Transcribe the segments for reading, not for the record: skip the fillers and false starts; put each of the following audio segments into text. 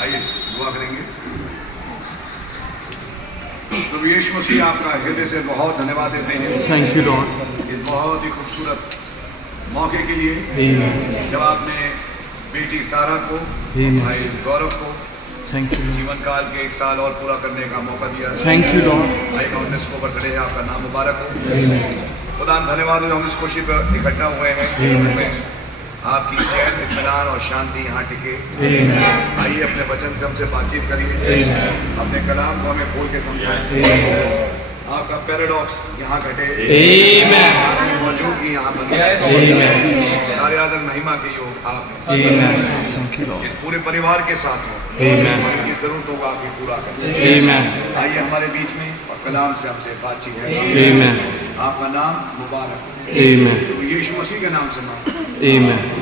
आइए दुआ करेंगे। प्रभु यीशु मसीह आपका हृदय से बहुत धन्यवाद देते हैं। Thank you Lord. इस बहुत ही खूबसूरत मौके के लिए, जब आपने बेटी सारा को, भाई गौरव को थैंक यू जीवन काल के 1 साल और पूरा करने का मौका दिया। Thank you Lord. भाई काउंटनेस को बर्थडे है, आपका नाम मुबारक हो। खुदा धन्यवाद हो, हम इस खुशी पर इकट्ठा हुए हैं। आपकी चैन, इत्मीनान और शांति यहाँ टिके। आइए अपने वचन से हमसे बातचीत करिए, अपने कलाम को हमें खोल के समझाएं। आपका पैराडॉक्स यहाँ घटे, आपकी मौजूदगी यहाँ बन जाए। सारे आदर महिमा के योग आप इस पूरे परिवार के साथ हो, उनकी जरूरतों को आप पूरा करें। आइए हमारे बीच में और कलाम से हमसे बातचीत करें। आपका नाम मुबारक हो, तो यीशु मसीह के नाम से मांगो।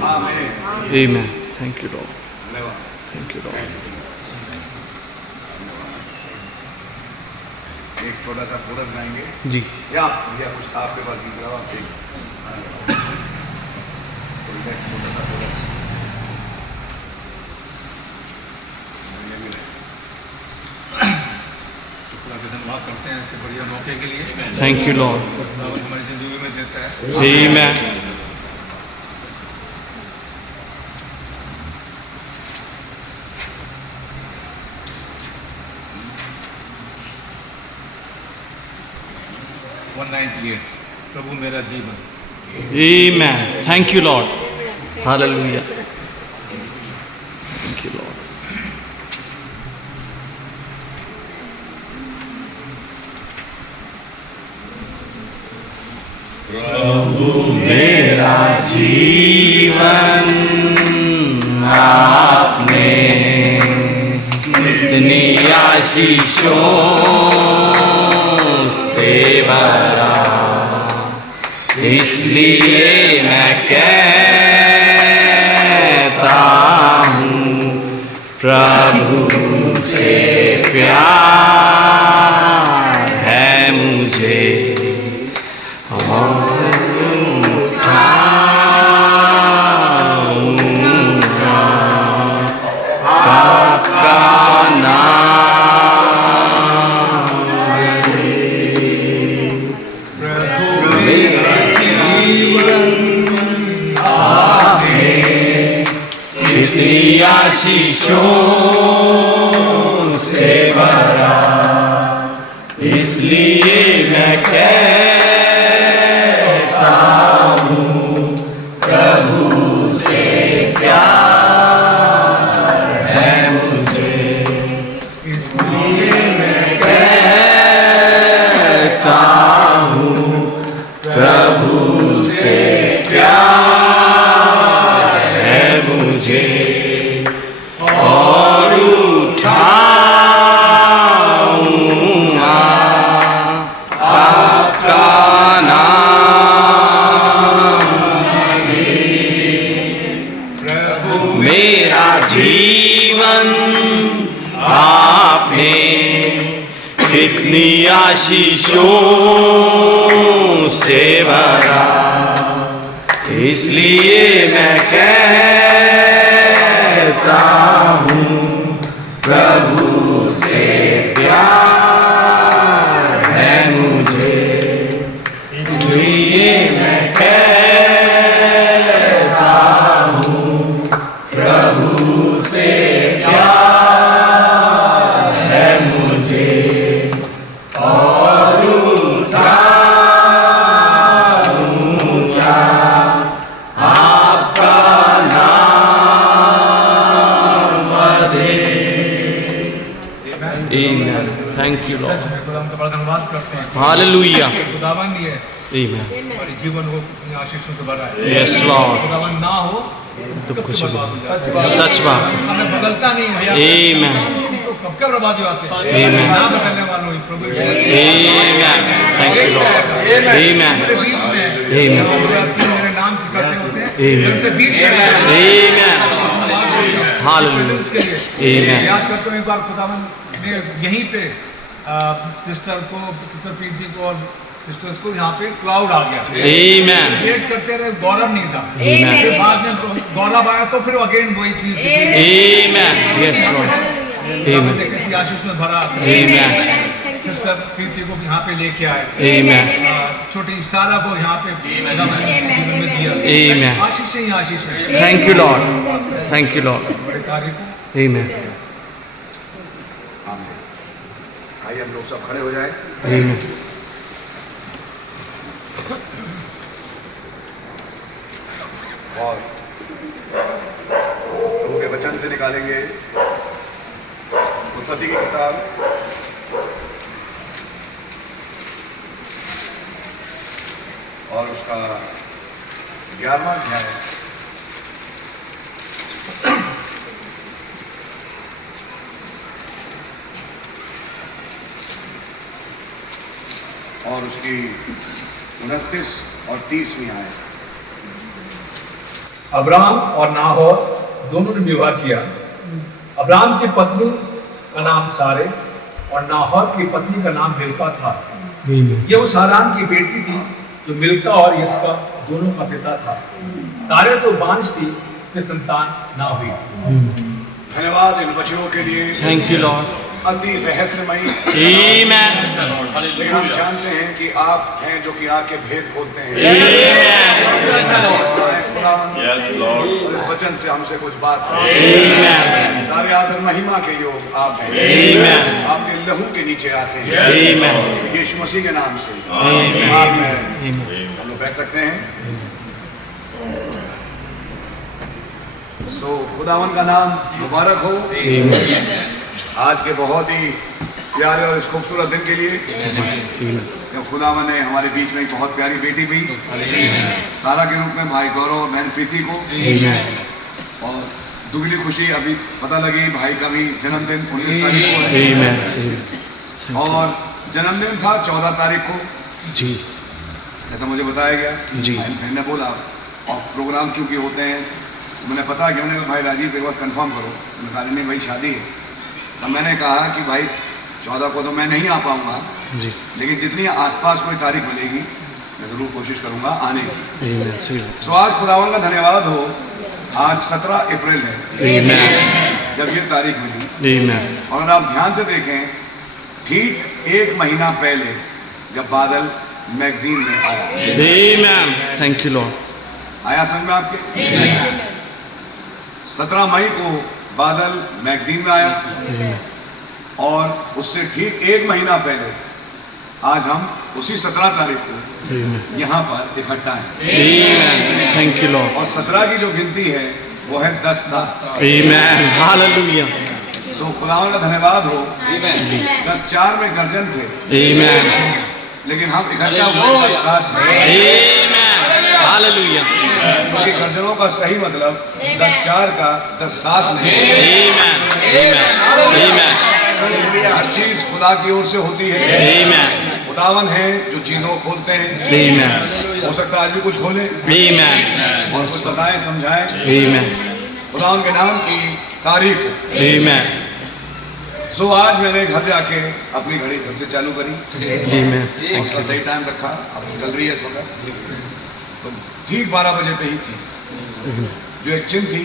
आमीन। Thank you Lord. धन्यवाद। Thank you Lord. एक छोटा सा कोरस गाएंगे जी। या भैया कुछ आपके पास गीत गाओ, आप छोटा सा कोरस। धन्यवाद करते हैं ऐसे बढ़िया मौके के लिए। Thank you Lord. हमारी जिंदगी में देता है। आमीन। प्रभु मेरा जीवन। Amen. Thank you Lord. Hallelujah. Thank you Lord. प्रभु मेरा जीवन आपने इतनी आशीषों से भरा, इसलिए मैं कहता हूँ प्रभु से प्यार है मुझे और उठाऊंगा आपका आशीषों से भरा, इसलिए मैं कहता हूँ प्रभु से प्यार है मुझे, इसलिए मैं कहता हूँ प्रभु से प्यार है मुझे और उठाऊंगा आपका नाम। प्रभु मेरा जीवन आपने कितनी आशीषों से भरा, इसलिए मैं कहता हूँ प्रभु से प्यार है मुझे, इसलिए मैं कहता हूँ प्रभु से प्यार है मुझे और उठाऊंगा आपका Amen. Thank you Lord. धन्यवाद करते हैं। Hallelujah. खुदावन ही है। Amen. हमारे जीवन को अपनी आशीषों से भरा है। Yes Lord. खुदावन ना हो तो कुछ भी सच बात। हमें बदलता नहीं है। Amen. तो कब क्या बर्बादी आते हैं? Amen. ना बदलने वालों ही प्रभु यीशु। Amen. Thank you Lord. Amen. मेरे बीच में। Amen. मेरे नाम से करते होते हैं। Amen. मेरे बीच में। Amen. Hallelujah. Amen. याद करते हो एक बार खुदावन ने यहीं पे सिस्टर प्रीति को और सिस्टर्स को यहाँ पे क्लाउड आ गया। Amen. वेट करते रहे, गौरव नहीं था। Amen. फिर बाद में गौरव आया तो फिर अगेन वही चीज। Amen. Yes Lord. Amen. ने किसी आशीष में भरा। Amen. सिस्टर प्रीति को यहाँ पे लेके आए। Amen. छोटी सारा को यहाँ पे जीवन में दिया। Amen. आशीष ही आशीष है। Thank you, Lord. Thank you, Lord. बड़े कार्य को Amen. आमीन। आइए हम लोग सब खड़े हो जाएं। Amen. और प्रभु के वचन से निकालेंगे उत्पत्ति की किताब और उसका 11वां अध्याय और उसकी 29 और 30वीं आयत। अब्राम और नाहोर दोनों ने विवाह किया। अब्राम की पत्नी का नाम सारे और नाहोर की पत्नी का नाम मिल्का था। ये उस हारान की बेटी थी जो मिल्का और इसका दोनों का पिता था। सारे तो बांझ थी, उसके संतान ना हुई। धन्यवाद इन वचनों के लिए। Thank you, Lord. अति रहस्यमयी, Amen. लेकिन हम जानते हैं कि आप हैं जो कि आके भेद खोलते हैं। खुदावंद, Yes, Lord. और इस वचन से हमसे कुछ बात है। Amen. सारे आदर महिमा के योग आप हैं। Amen. आपके लहू के नीचे आते हैं। Amen. यीशु मसीह के नाम से Amen. आमीन। Amen. हम लोग बैठ सकते हैं। सो खुदावन का नाम मुबारक हो आज के बहुत ही प्यारे और इस खूबसूरत दिन के लिए। जब खुदावन ने हमारे बीच में एक बहुत प्यारी बेटी भी सारा के रूप में भाई गौरव और बहन प्रीति को, और दुगनी खुशी अभी पता लगी भाई का भी जन्मदिन 19 तारीख को है और जन्मदिन था 14 तारीख को, जी ऐसा मुझे बताया गया। जी। भाई ने बोला और प्रोग्राम क्योंकि होते हैं, मैंने पता कि मैंने कहा भाई राजीव एक बार कंफर्म करो। मैंने कहा नहीं भाई शादी है। तब मैंने कहा कि भाई 14 को तो मैं नहीं आ पाऊँगा, जी लेकिन जितनी आसपास कोई तारीख मिलेगी मैं ज़रूर कोशिश करूँगा आने की। Amen. सही बात सो आज खुदावन का धन्यवाद हो, आज 17 अप्रैल है Amen. जब ये तारीख मिली। Amen. और अगर आप ध्यान से देखें, ठीक 1 महीना पहले जब बादल मैगजीन में आया, Amen. Thank you, Lord. आया समझ में आपके? 17 मई को बादल मैगजीन में आया और उससे ठीक 1 महीना पहले आज हम उसी 17 तारीख को Amen. यहाँ पर इकट्ठा हैं। Amen. Thank you, Lord. और 17 की जो गिनती है वो है 10 साल। Amen. Hallelujah. सो खुदावन का धन्यवाद हो। 10-4 में गर्जन थे, Amen. लेकिन हम इकट्ठा हुए 10 साथ में। Amen. Hallelujah. क्योंकि गर्जनों का सही मतलब 10-4 का 10 साथ नहीं। Amen. Amen. Amen. हर चीज खुदा की ओर से होती है। Amen. खुदावन है जो चीजों को खोलते हैं। Amen. हो सकता है आज भी कुछ खोले Amen. और कुछ बताएं समझाएं। Amen. खुदावन के नाम की तारीफ हो। Amen. सो आज मैंने घर जाके अपनी घड़ी फिर से चालू करी Amen. और उसका सही टाइम रखा। अब चल रही है इस वक्त, तो ठीक 12 बजे पे ही थी जो एक चिन्ह थी,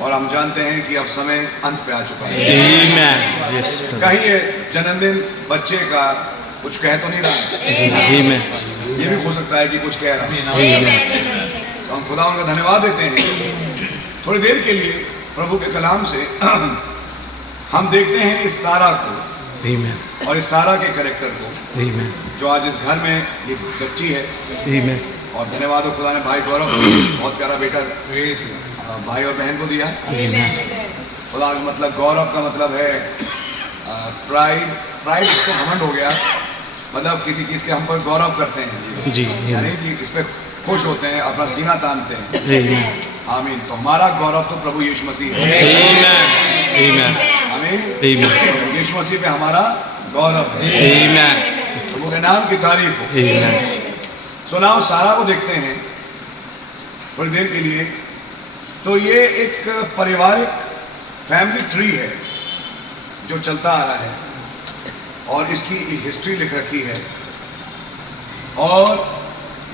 और हम जानते हैं कि अब समय अंत पे आ चुका है। Amen. Yes. कहीं ये जन्मदिन बच्चे का कुछ कह तो नहीं रहा है, Amen. ये भी हो सकता है कि कुछ कह रहा है। तो हम खुदा उनका धन्यवाद देते हैं। थोड़ी देर के लिए प्रभु के कलाम से हम देखते हैं इस सारा को Amen. और इस सारा के कैरेक्टर को, Amen. जो आज इस घर में ये बच्ची है। Amen. और धन्यवाद हो खुदा ने भाई गौरव को बहुत प्यारा बेटा भाई और बहन को दिया। खुदा का मतलब गौरव का मतलब है प्राइड। प्राइड इसको घमंड हो गया, मतलब किसी चीज़ के हम पर गौरव करते हैं जी यानी कि इस पर खुश होते हैं, अपना सीना तानते हैं। Amen. आमीन। तो हमारा गौरव तो प्रभु यीशु मसीह है। Amen. Amen. आमीन। Amen. यीशु मसीह पे हमारा गौरव है। Amen. प्रभु के नाम की तारीफ हो। Amen. सुनाओ सारा को देखते हैं थोड़ी देर के लिए। तो ये एक पारिवारिक फैमिली ट्री है जो चलता आ रहा है और इसकी हिस्ट्री लिख रखी है। और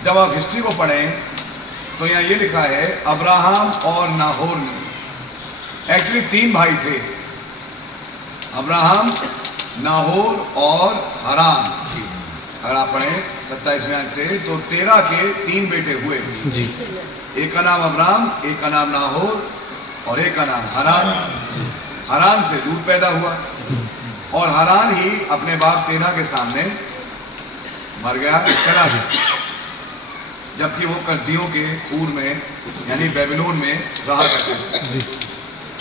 जब आप हिस्ट्री को पढ़ें तो यहाँ ये लिखा है अब्राहम और नाहोर ने, एक्चुअली 3 भाई थे। अब्राहम, नाहोर और हारान। अगर आप पढ़ें 27वें अध्याय से तो तेरह के 3 बेटे हुए जी। एक का नाम अब्राहम, एक का नाम नाहोर और एक का नाम हारान। हारान से लूत पैदा हुआ और हारान ही अपने बाप तेरह के सामने मर गया, चला गया, जबकि वो कसदियों के ऊर में यानी बेबीलोन में रहा करते थे।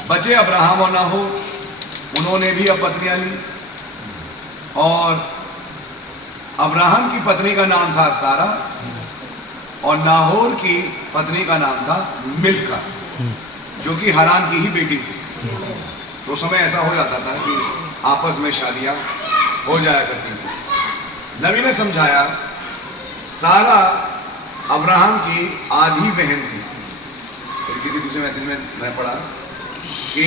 बचे अब्राहम और नाहोर, उन्होंने भी अब पत्नियां ली और अब्राहम की पत्नी का नाम था सारा और नाहोर की पत्नी का नाम था मिल्का, जो कि हारान की ही बेटी थी। तो समय ऐसा हो जाता था कि आपस में शादियां हो जाया करती थी। नबी ने समझाया सारा अब्राहम की आधी बहन थी। फिर किसी दूसरे मैसेज में मैं पढ़ा कि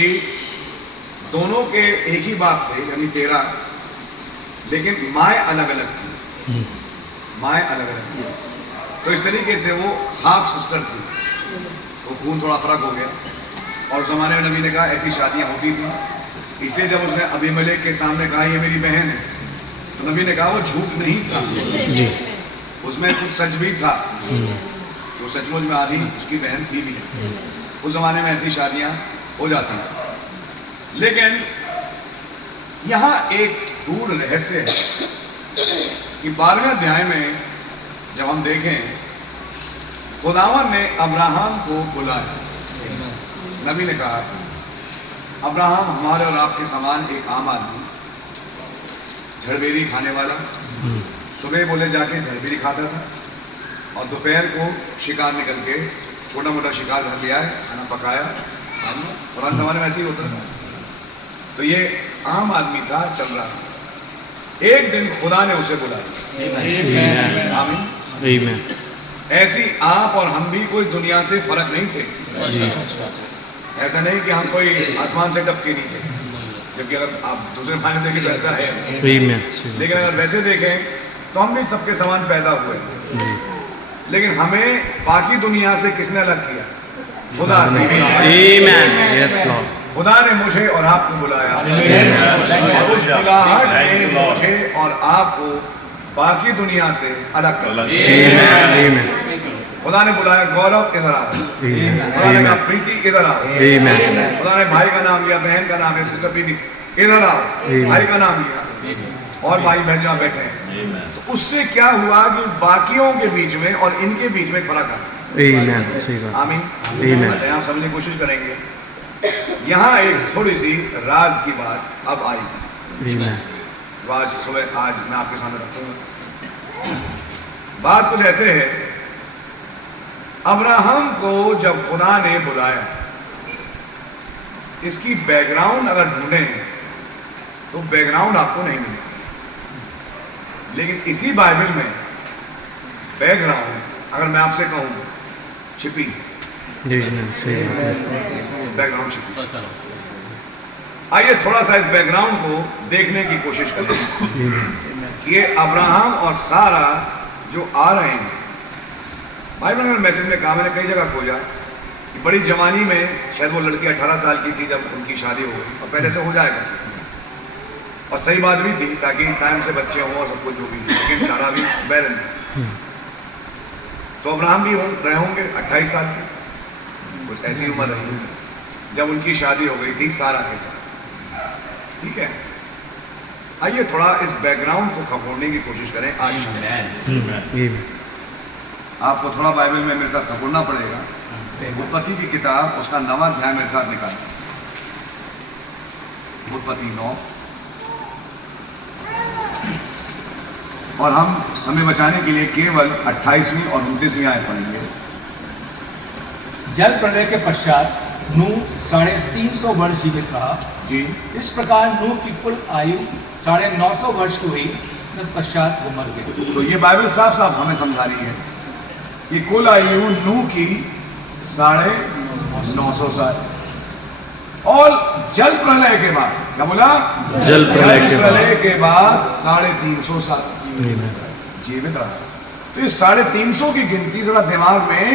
दोनों के एक ही बाप थे यानी 13, लेकिन माएँ अलग अलग थी, माएँ अलग अलग थी। तो इस तरीके से वो हाफ सिस्टर थी, वो खून थोड़ा फर्क हो गया। और ज़माने में नबी ने कहा ऐसी शादियां होती थी, इसलिए जब उसने अबीमेलेक के सामने कहा ये मेरी बहन है, तो नबी ने कहा वो झूठ नहीं था, उसमें कुछ सच भी था, वो सचमुच में आधी उसकी बहन थी भी। उस ज़माने में ऐसी शादियां हो जाती थी। लेकिन यहाँ एक गूढ़ रहस्य है कि 12वें अध्याय में जब हम देखें खुदावन ने अब्राहम को बुलाया। नबी ने कहा अब्राहम हमारे और आपके समान एक आम आदमी, झड़बेरी खाने वाला, सुबह बोले जाके झड़बेरी खाता था और दोपहर को शिकार निकल के छोटा मोटा शिकार घर ले आए, खाना पकाया। पुराने ज़माने में ऐसे ही होता था। तो ये आम आदमी था, चल रहा था। एक दिन खुदा ने उसे बुला दिया। आमीन। ऐसी आप और हम भी कोई दुनिया से फर्क नहीं थे। ऐसा नहीं कि हम कोई आसमान से टपके नीचे, जबकि अगर आप दूसरे मायने देखें तो ऐसा है। लेकिन अगर वैसे देखें तो हम भी सबके समान पैदा हुए। लेकिन हमें बाकी दुनिया से किसने अलग किया? खुदा ने। खुदा ने मुझे और आपको बुलाया और उस बुलाहट ने मुझे और आपको बाकी दुनिया से अलग कर दिया। खुदा ने बुलाया गौरव इधर आओ, खुदा ने कहा प्रीति इधर आओ, खुदा ने भाई का नाम लिया, बहन का नाम है सिस्टर प्रीति इधर आओ, भाई का नाम लिया और भाई बहन जहाँ बैठे हैं। तो उससे क्या हुआ कि बाकियों के बीच में और इनके बीच में फर्क आ गया। आमीन। अच्छा आप समझने की कोशिश करेंगे। यहाँ एक थोड़ी सी राज की बात अब आई। राज सुबह आज मैं आपके सामने रखूंगा। बात कुछ ऐसे है, अब्राहम को जब खुदा ने बुलाया, इसकी बैकग्राउंड अगर ढूंढें तो बैकग्राउंड आपको नहीं मिलेगा। लेकिन इसी बाइबल में बैकग्राउंड अगर मैं आपसे कहूं छिपी, बैकग्राउंड छिपी। आइए थोड़ा सा इस बैकग्राउंड को देखने की कोशिश करें। ये अब्राहम और सारा जो आ रहे हैं, बाइबल में मैसेज में कहा, मैंने कई जगह खोजा कि बड़ी जवानी में, शायद वो लड़की 18 साल की थी जब उनकी शादी हो गई, और पहले से हो जाएगा और सही बात भी थी ताकि टाइम से बच्चे हों और सब कुछ हो भी। लेकिन सारा भी बैरन थी। तो अब्राहम भी रहे होंगे 28 साल के, कुछ ऐसी उम्र रही होगी जब उनकी शादी हो गई थी सारा के साथ। ठीक है, आइए थोड़ा इस बैकग्राउंड को खगोलने की कोशिश करें आज। आपको थोड़ा बाइबल में मेरे साथ खगोलना पड़ेगा। उत्पत्ति की किताब उसका 9वां अध्याय मेरे साथ निकालें। उत्पत्ति 9। और हम समय बचाने के लिए केवल 28वीं और 29वीं आयत पढ़ेंगे। जल प्रलय के पश्चात नूह 350 वर्ष जीवित रहा। जी। इस प्रकार नूह की कुल आयु 950 वर्ष की हुई, तत्पश्चात वो मर गए। तो ये बाइबल साफ साफ हमें समझा रही है कि कुल आयु नूह की 950 साल। और जल प्रलय के बाद, क्या बोला? जल प्रलय के बाद 350 साल जीवित रहा। तो ये 350 की गिनती जरा दिमाग में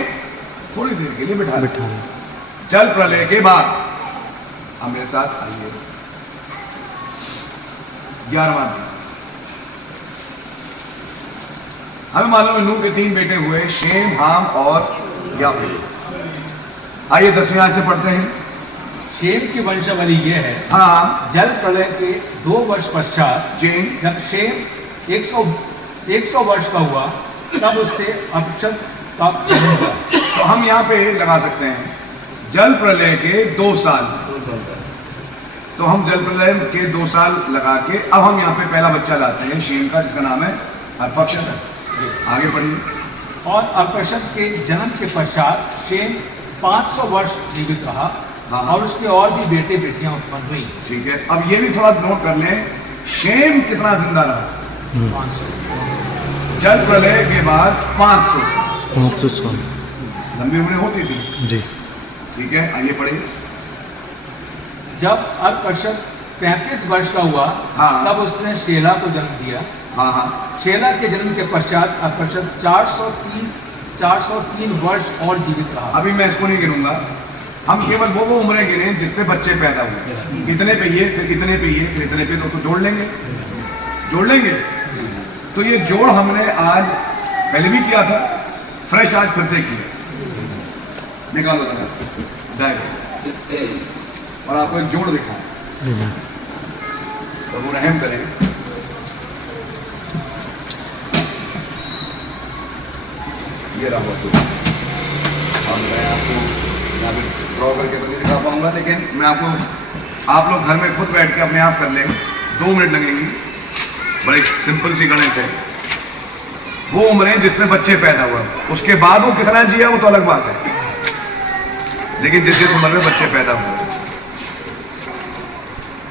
थोड़ी देर के लिए बिठा। जल प्रलय के बाद, अब मेरे साथ आइए। 11वां दिन। हमें मालूम है नूह के 3 बेटे हुए, शेम, हाम और याफेत। आइए 10वें आयत से पढ़ते हैं। शेम की वंशावली यह है, हाँ जल प्रलय के 2 वर्ष पश्चात जी, जब शेम 100 वर्ष का हुआ, तब उससे अपशद का जन्म हुआ। तो हम यहाँ पे लगा सकते हैं जल प्रलय के 2 साल। तो हम जल प्रलय के 2 साल लगा के अब हम यहाँ पे पहला बच्चा लाते हैं शेम का, जिसका नाम है अर्पक्षद। आगे बढ़िए। और अपशद के जन्म के पश्चात शेम 500 वर्ष जीवित रहा, हाँ। और उसके और भी बेटे बेटियां उत्पन्न हुई। ठीक है, अब ये भी थोड़ा नोट कर लें, शेम कितना जिंदा रहा? 500। जल प्रलय के बाद 500 साल, 500 साल। लंबी उम्र होती थी। जी। ठीक है, आइए पढ़िए। जब अर्पशद 35 वर्ष का हुआ, हाँ। तब उसने शेला को जन्म दिया। हाँ हाँ, शेला के जन्म के पश्चात अर्पशद 403 वर्ष और जीवित रहा। अभी मैं इसको नहीं गिनूंगा, हम केवल वो उम्रें गिने जिसपे बच्चे पैदा हुए। इतने पे ये, फिर इतने पे ये, फिर इतने पे, तो जोड़ लेंगे, जोड़ लेंगे। तो ये जोड़ हमने आज पहले भी किया था, फ्रेश आज फिर से किया। निकालो डायरेक्ट, और आपको एक जोड़ दिखाएं, तो वो रहम करें। ये रहा वो, और मैं आपको ड्रॉ करके तो नहीं दिखा पाऊंगा, लेकिन मैं आपको, आप लोग घर में खुद बैठ के अपने आप कर लें, 2 मिनट लगेंगी। बड़ी सिंपल सी गणित है। वो उम्रें जिसमें बच्चे पैदा हुए, उसके बाद वो कितना जिया वो तो अलग बात है, लेकिन जिस जिस उम्र में बच्चे पैदा हुए,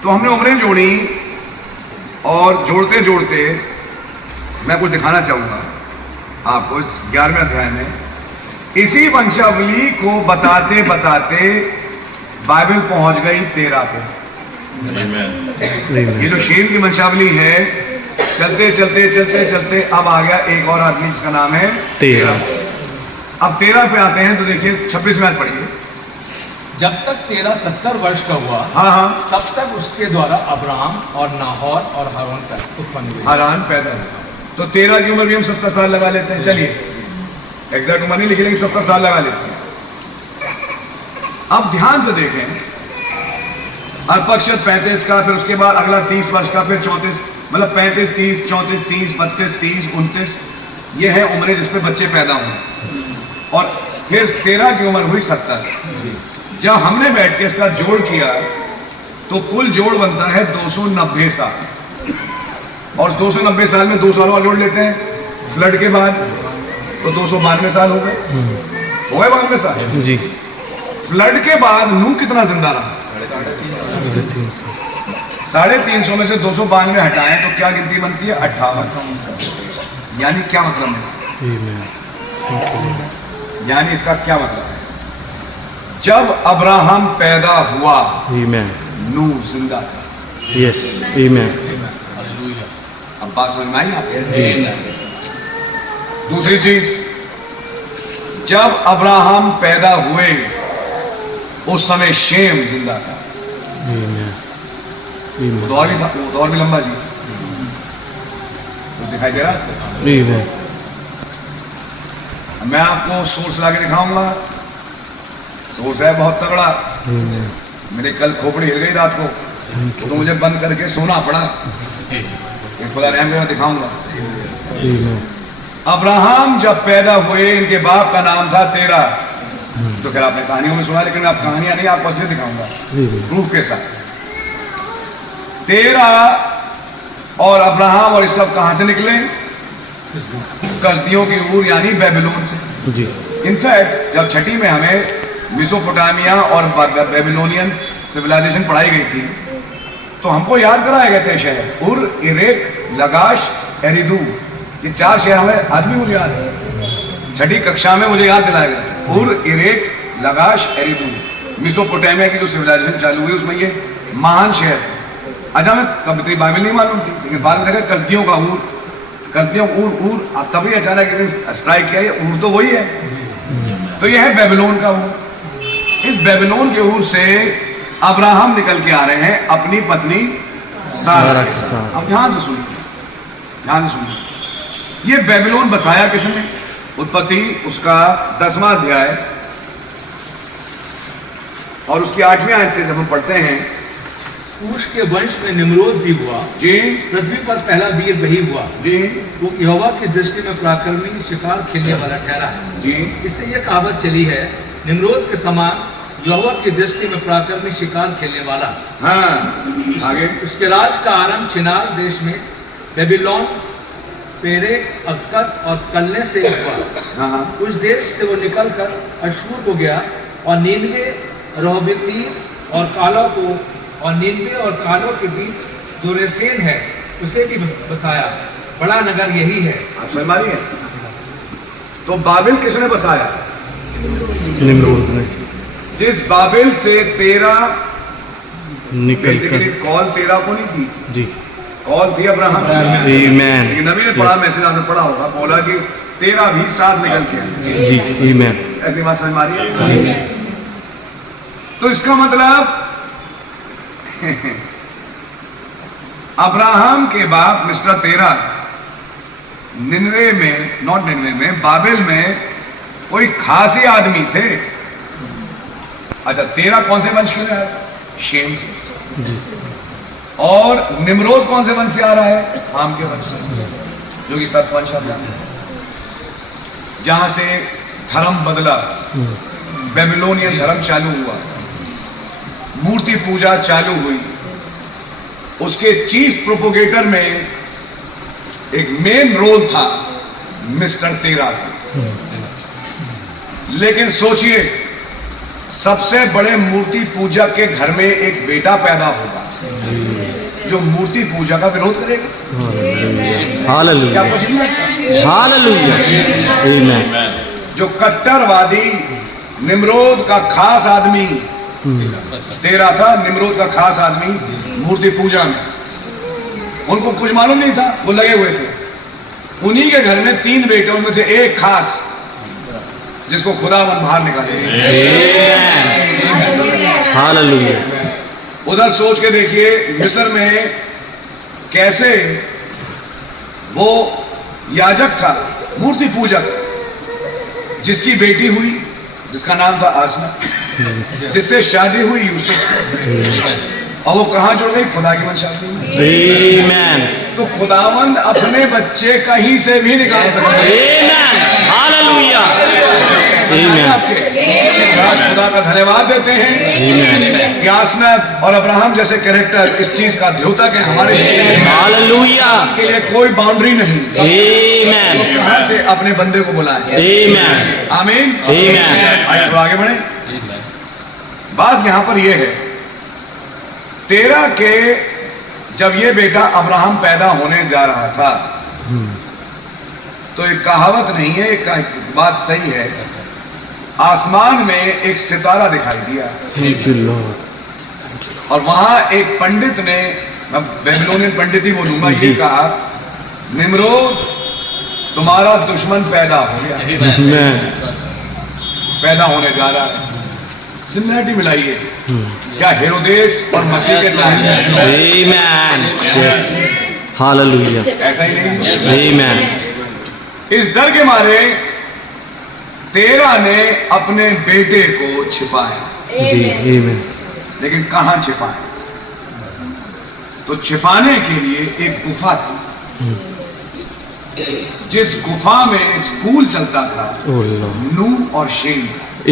तो हमने उम्रें जोड़ी, और जोड़ते जोड़ते मैं कुछ दिखाना चाहूंगा आपको इस 11वें अध्याय में। इसी वंशावली को बताते बताते बाइबल पहुंच गई 13 पे। ये जो शेम की वंशावली है, चलते चलते चलते चलते अब आ गया एक और आदमी जिसका नाम है 13। अब 13 पे आते हैं, तो देखिए 26 में पढ़िए। जब तक 13 70 वर्ष का हुआ, हाँ हाँ, तब तक उसके द्वारा अब्राहम और नाहोर और हारून का उत्पन्न हुए। हारान पैदा हुआ। तो 13 की उम्र भी हम 70 साल लगा लेते हैं। चलिए, एग्जैक्ट उम्र नहीं लिखी, लेकिन 70 साल लगा लेते हैं। अब ध्यान से देखें, अर्पक्षद 35 का, फिर उसके बाद अगला 30 वर्ष का, फिर 34, मतलब 35, 30, 34, 30, 32, 30, 29, ये है उम्रें जिसपे बच्चे पैदा हुए। और फिर 13 की उम्र हुई 70। जब हमने बैठ के इसका जोड़ किया, तो कुल जोड़ बनता है 290 साल। और 290 साल में 2 साल और जोड़ लेते हैं फ्लड के बाद, तो 292 साल हो गए। हो गए 92 साल जी। फ्लड के बाद नूह कितना जिंदा रहा? 350 में से 292 हटाएं तो क्या गिनती बनती है? 58। यानी क्या मतलब है? यानी इसका क्या मतलब है? जब अब्राहम पैदा हुआ, नूह जिंदा था। यस, आमीन। अब बात समझ में आई आपको? दूसरी चीज, जब अब्राहम पैदा हुए उस समय शेम जिंदा था। वो दौर भी लंबा जी, तो दिखाई दे रहा है? मैं आपको सोर्स लाके दिखाऊंगा। सोर्स है बहुत तगड़ा। मेरे कल खोपड़ी हिल गई रात को, तो मुझे बंद करके सोना पड़ा। खुदा रहम में दिखाऊंगा। अब्राहम जब पैदा हुए, इनके बाप का नाम था तेरा। तो खैर आपने कहानियों में सुना, लेकिन आप कहानियां नहीं, आपको असली दिखाऊंगा प्रूफ के साथ। तेरा और अब्राहम और ये सब कहां से निकले? कसदियों की ऊर यानी बेबीलोन से। जी। इनफैक्ट जब छठी में हमें मेसोपोटामिया और बेबीलोनियन सिविलाइजेशन पढ़ाई गई थी, तो हमको याद कराए गए थे शहर उर, इरेक, लगाश, एरिदू। ये 4 शहर हमें आज भी मुझे याद है। छठी कक्षा में मुझे याद दिलाया गया था। उर, इरेक, लगाश, एरिदू। मेसोपोटामिया की जो सिविलाइजेशन चालू हुई उसमें ये महान शहर। अच्छा, मैं तब इतनी बाइबल नहीं मालूम थी, लेकिन बाद में देखा कसदियों का ऊर, कसदियों ऊर, तभी अचानक स्ट्राइक किया, ये ऊर तो वही है। तो ये है बेबीलोन का ऊर। इस बेबीलोन के ऊर से अब्राहम निकल के आ रहे हैं अपनी पत्नी सारा के साथ। अब ध्यान से सुनिए, ध्यान से सुनिए। ये बेबीलोन बसाया किसने? उत्पत्ति उसका 10वां अध्याय और उसकी 8वीं आयत से जब हम पढ़ते हैं, कूश के वंश में निम्रोद भी हुआ, जी पृथ्वी पर पहला वीर वही हुआ, जी वो यहोवा की दृष्टि में पराक्रमी, शिकार खेलने वाला ठहरा है। जी इससे ये कहावत चली है, निम्रोद के समान यहोवा की दृष्टि में पराक्रमी, शिकार खेलने वाला। हाँ, आगे उसके राज का आरंभ शिनार देश में बेबीलोन, पेरेक, अक्कद और कलने से हुआ। हाँ हाँ उस देश से वो निकलकर अशूर को गया और नीनवे, रहोबीतीर और कालों को, और नीनवे और कालों के बीच जो रेसेन है उसे भी बसाया। बड़ा नगर यही है। आप समझ मारिए। तो बाबिल किसने बसाया? निम्रोद ने जिस बाबिल से 13 निकल बेसिकली कर कॉल 13 को नहीं थी, जी कॉल थी अब्राहम। आमीन। लेकिन नबी ने पढ़ा, मैसेज आपने पढ़ा होगा, बोला कि 13 भी साथ निकल के आए। जी आमीन। ऐसी बात समझ मारिए। जी तो इसका मतलब अब्राहम के बाप मिस्टर 13 निनवे में, नॉट निनवे में, बाबिल में कोई खास ही आदमी थे। अच्छा, 13 कौन से वंश के हैं? शेम से। जी और निम्रोद कौन से वंश से आ रहा है? हाम के वंश से, जो कि सतवंश है, जहां से धर्म बदला, बेबीलोनियन धर्म चालू हुआ, मूर्ति पूजा चालू हुई। उसके चीफ प्रोपोगेटर में एक मेन रोल था मिस्टर 13 का। लेकिन सोचिए, सबसे बड़े मूर्ति पूजक के घर में एक बेटा पैदा होगा जो मूर्ति पूजा का विरोध करेगा। हालेलुया क्या कुछ नहीं लगता? हालेलुया आमीन। जो कट्टरवादी निम्रोद का खास आदमी 13 था, निम्रोद का खास आदमी मूर्ति पूजा में, उनको कुछ मालूम नहीं था, वो लगे हुए थे। उन्हीं के घर में 3 बेटे, उनमें से एक खास जिसको खुदावंद बाहर निकाले। हालेलुया। उधर सोच के देखिए, मिस्र में कैसे वो याजक था, मूर्ति पूजक, जिसकी बेटी हुई, जिसका नाम था आसना, जिससे शादी हुई यूसुफ, और वो कहाँ जुड़ गई? खुदा की मंशा में। आमीन। तो खुदावंद अपने बच्चे कहीं से भी निकाल सकते हैं। आमीन। हालेलुया आमीन। आज खुदा का धन्यवाद देते हैं कि आसनत और अब्राहम जैसे कैरेक्टर इस चीज का द्योतक है हमारे लिए। हालेलुया के लिए कोई बाउंड्री नहीं। आमीन। कहां से अपने बंदे को बुलाए। आमीन। आमीन। आमीन। आइए थोड़ा आगे बढ़े। बात यहां पर यह है, 13 के जब ये बेटा अब्राहम पैदा होने जा रहा था, तो एक कहावत नहीं है, एक बात सही है, आसमान में एक सितारा दिखाई दिया। Thank you Lord. और वहां एक पंडित ने, मैं बेबीलोनियन पंडित ही बोलूंगा, ये कहा, निम्रोद तुम्हारा दुश्मन पैदा हो गया, आमीन। पैदा होने जा रहा है। सिमिलरिटी मिलाइए, क्या हेरोदेस और मसीह के टाइम में आमीन। यस हालेलुया ऐसा ही नहीं? आमीन। इस डर के मारे 13 ने अपने बेटे को छिपाया। जी आमीन। लेकिन कहां छिपाया? तो छिपाने के लिए एक गुफा थी, जिस गुफा में स्कूल चलता था, ओ लॉर्ड नूह और शेम।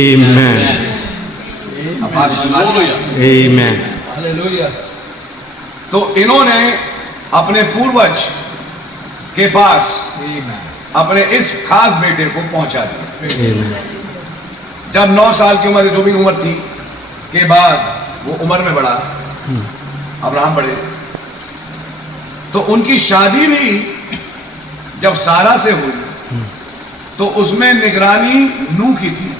आमीन। अब बात समझ आ रही है? आमीन। तो इन्होंने अपने पूर्वज के पास अपने इस खास बेटे को पहुंचा दिया। आमीन। जब 9 साल की उम्र, जो भी उम्र थी, के बाद वो उम्र में बढ़ा, अब्राहम बढ़े, तो उनकी शादी भी जब सारा से हुई, तो उसमें निगरानी नूह की थी।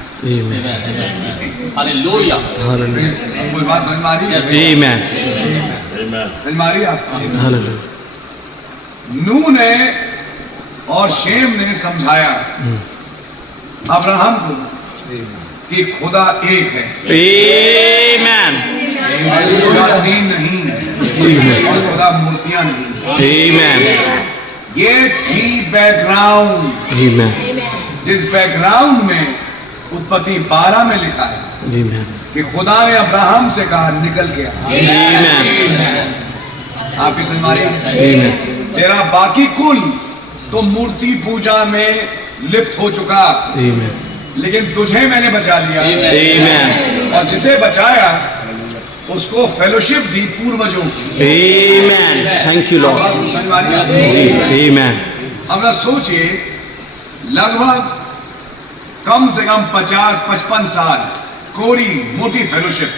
हालेलुया कोई बात समझ में आ रही है? आमीन। समझ में आ रही है आपको? हालेलुया। नूह ने और शेम ने समझाया अब्राहम को कि खुदा एक है, आमीन। खुदा 3 नहीं। और खुदा मूर्तियां नहीं। Amen. ये थी बैकग्राउंड, Amen. जिस बैकग्राउंड में उत्पत्ति 12 में लिखा है Amen. कि खुदा ने अब्राहम से कहा निकल गया। Amen. आप ही समझ रहे हैं? Amen. तेरा बाकी कुल तो मूर्ति पूजा में लिप्त हो चुका, Amen. लेकिन तुझे मैंने बचा लिया। Amen. और जिसे बचाया उसको फेलोशिप दी पूर्वजों की। Amen. Thank you, Lord. समझ में आ रही है? जी, Amen. अब ना सोचिए, लगभग कम से कम 50-55 साल कोरी मोटी फेलोशिप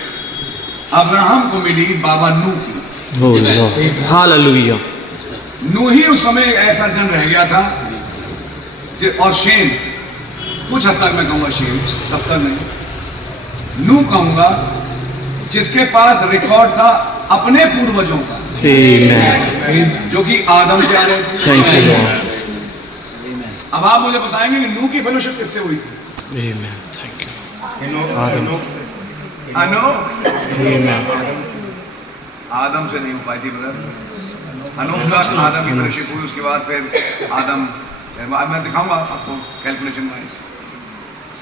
अब्राहम को मिली बाबा नू की। Oh Lord. Hallelujah. नू ही उस समय एक ऐसा जन रह गया था और शेम, कुछ हद तक मैं कहूंगा शेम, तब तक नहीं, नू कहूंगा जिसके पास रिकॉर्ड था अपने पूर्वजों का, Amen. जो कि आदम से आ रहे थे। Thank you, Lord. अब आप मुझे बताएंगे कि नू की फेलोशिप किससे हुई थी? Amen. Thank you. Adam. Anouk से। Amen. आदम से नहीं हो पाई थी ब्रदर। अनोक का आदम की फेलोशिप हुई, उसके बाद फिर आदम, मैं दिखाऊंगा आपको कैलकुलेशन वाइज,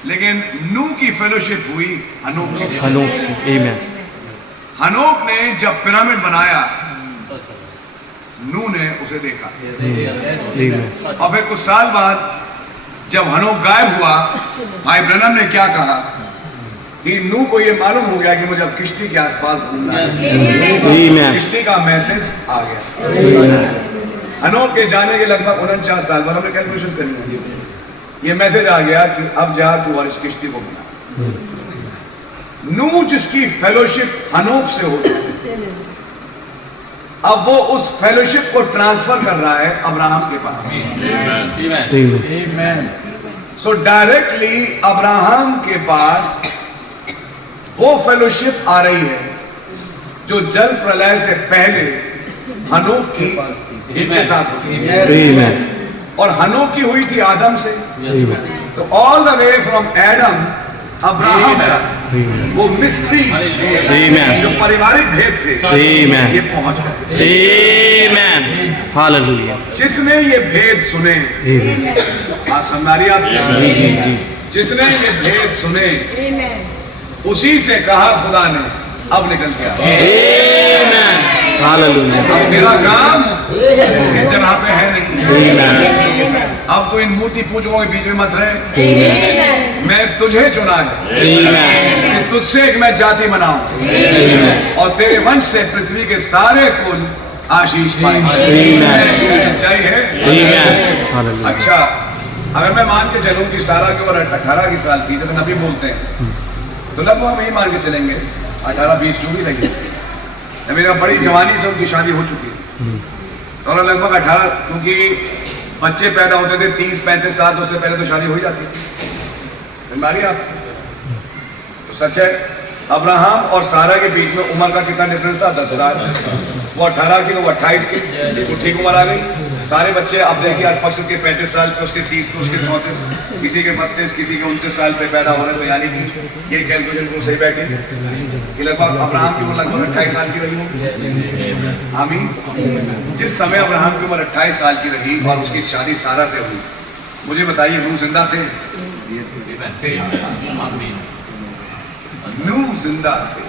लेकिन नू की फेलोशिप हुई हनोक से। Hanok se. Amen. हनोक ने जब पिरामिड बनाया, नू ने उसे देखा, Amen. और फिर कुछ साल बाद जब हनोक गायब हुआ, भाई ब्रनम ने क्या कहा कि नू को ये मालूम हो गया कि मुझे अब किश्ती के आसपास घूमना है। Amen. किश्ती का मैसेज आ गया। हनोक के जाने के लगभग 49 साल बाद, हमने कैलकुलेशन करनी होगी, ये मैसेज आ गया कि अब जा तू और इस किश्ती को बना। नू जिसकी फेलोशिप हनोक से हो, अब वो उस फेलोशिप को ट्रांसफर कर रहा है अब्राहम के पास। Amen. सो डायरेक्टली अब्राहम के पास वो फेलोशिप आ रही है जो जल प्रलय से पहले हनोक की इनके साथ होती है, Amen. और हनोक की हुई थी आदम से। Amen. तो all the way from Adam Abraham का Amen. वो मिस्ट्री Amen. जो पारिवारिक भेद थे, Amen. ये पहुंच गए। Amen. Hallelujah. जिसने ये भेद सुने, Amen. आज समझारी आप, जी जी जी। जिसने ये भेद सुने उसी से कहा खुदा ने अब निकल गया। Amen. Hallelujah. अब तेरा काम इस जगह पे है नहीं। Amen. अब तो इन मूर्ति पूजकों के बीच में मत रहे। Amen. मैं तुझे चुना है Amen. कि तुझसे एक मैं जाति बनाऊं, Amen. और तेरे वंश से पृथ्वी के सारे कुल आशीष पाएंगे। Amen. ये सच्चाई है। Amen. Hallelujah. अच्छा, अगर मैं मान के चलूं कि सारा की उम्र 18 की साल थी, जैसे नबी बोलते हैं, तो लगभग हम यही मान के चलेंगे 18-20 जो भी लगी, मेरा बड़ी जवानी से उनकी शादी हो चुकी है, और लगभग 18, क्योंकि बच्चे पैदा होते थे 30-35 साल, तो उससे पहले तो शादी हो ही जाती थी। मारिए आप, तो सच है अब्राहम और सारा के बीच में उम्र का कितना डिफरेंस था? 10 साल। वो 18 की, तो वो 28 की, तो ठीक उम्र आ गई। सारे बच्चे अब देखिए, अल्पक्षर के 35 साल पे, उसके 30 पे, उसके 34, किसी के 32, किसी के 29 साल पे पैदा हो रहे, तो यानी कि ये कैलकुलेशन को सही बैठी कि लगभग अब्राहम की उम्र लगभग 28 साल की रही होगी। आमीन। जिस समय अब्राहम की उम्र 28 साल की रही और उसकी शादी सारा से हुई, मुझे बताइए नूह जिंदा थे? नूह जिंदा थे।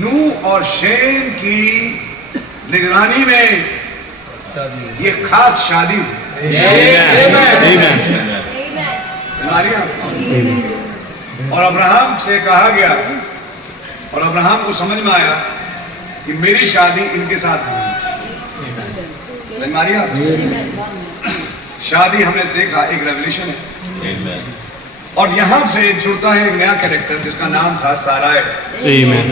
नूह और शेम की निगरानी में ये खास शादी हुई। Amen. और अब्राहम से कहा गया, और अब्राहम को समझ में आया कि मेरी शादी इनके साथ हुई। समझ में आ रही है? शादी हमने देखा एक रेवल्यूशन है, और यहां से जुड़ता है एक नया कैरेक्टर जिसका नाम था साराय, Amen.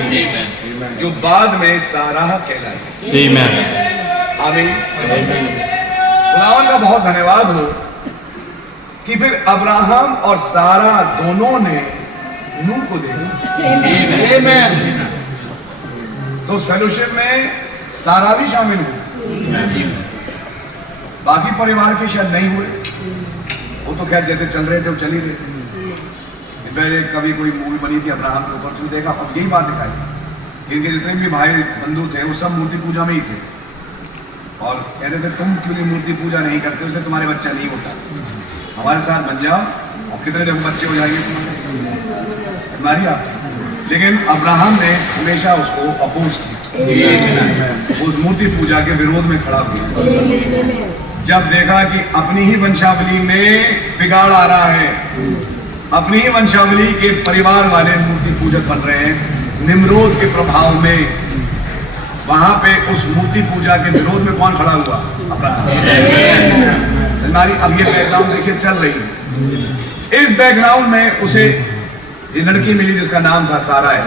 जो बाद में साराह कहलाई। Amen. आमीन। खुदावन का बहुत धन्यवाद हो कि फिर अब्राहम और सारा दोनों ने नूह को देखा। आमीन। तो फेलोशिप में सारा भी शामिल हुई, बाकी परिवार के शायद नहीं हुए, वो तो खैर जैसे चल रहे थे वो चल ही रहे थे। पहले कभी कोई मूवी बनी थी अब्राहम के ऊपर, तुमने देखा, अब यही बात दिखाई इनके जितने भी भाई बंधु थे वो सब मूर्ति पूजा में ही थे और कहते थे तुम क्यों मूर्ति पूजा नहीं करते, उससे तुम्हारे बच्चा नहीं होता, हमारे साथ बन जाओ और कितने देखो बच्चे हो जाएंगे तुम्हारे, हमारी आप। लेकिन अब्राहम ने हमेशा उसको अपोज किया, उस मूर्ति पूजा के विरोध में खड़ा हुआ। जब देखा कि अपनी ही वंशावली में बिगाड़ आ रहा है, अपनी ही वंशावली के परिवार वाले मूर्ति पूजक बन रहे हैं निम्रोद के प्रभाव में, वहां पे उस मूर्ति पूजा के विरोध में कौन खड़ा हुआ? अब्राहम। अब ये बैकग्राउंड देखिए चल रही है। इस बैकग्राउंड में उसे ये लड़की मिली जिसका नाम था सारा है।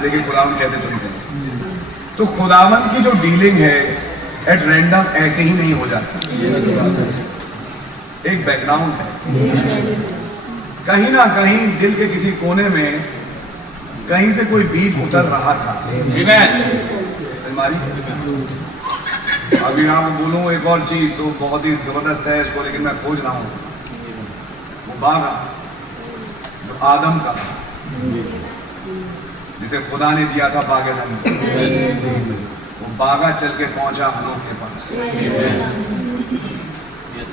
देखिए खुदावन कैसे चुनते हैं। तो खुदावन की जो डीलिंग है एट रैंडम ऐसे ही नहीं हो जाती, एक बैकग्राउंड है। कहीं ना कहीं दिल के किसी कोने में कहीं से कोई बीज उतर रहा था। अभी आपको बोलूं एक और चीज तो बहुत ही जबरदस्त है इसको, लेकिन मैं खोज रहा हूं। वो बागा जो आदम का था, जिसे खुदा ने दिया था बागेदन, वो बागा चल के पहुंचा हनोक के पास।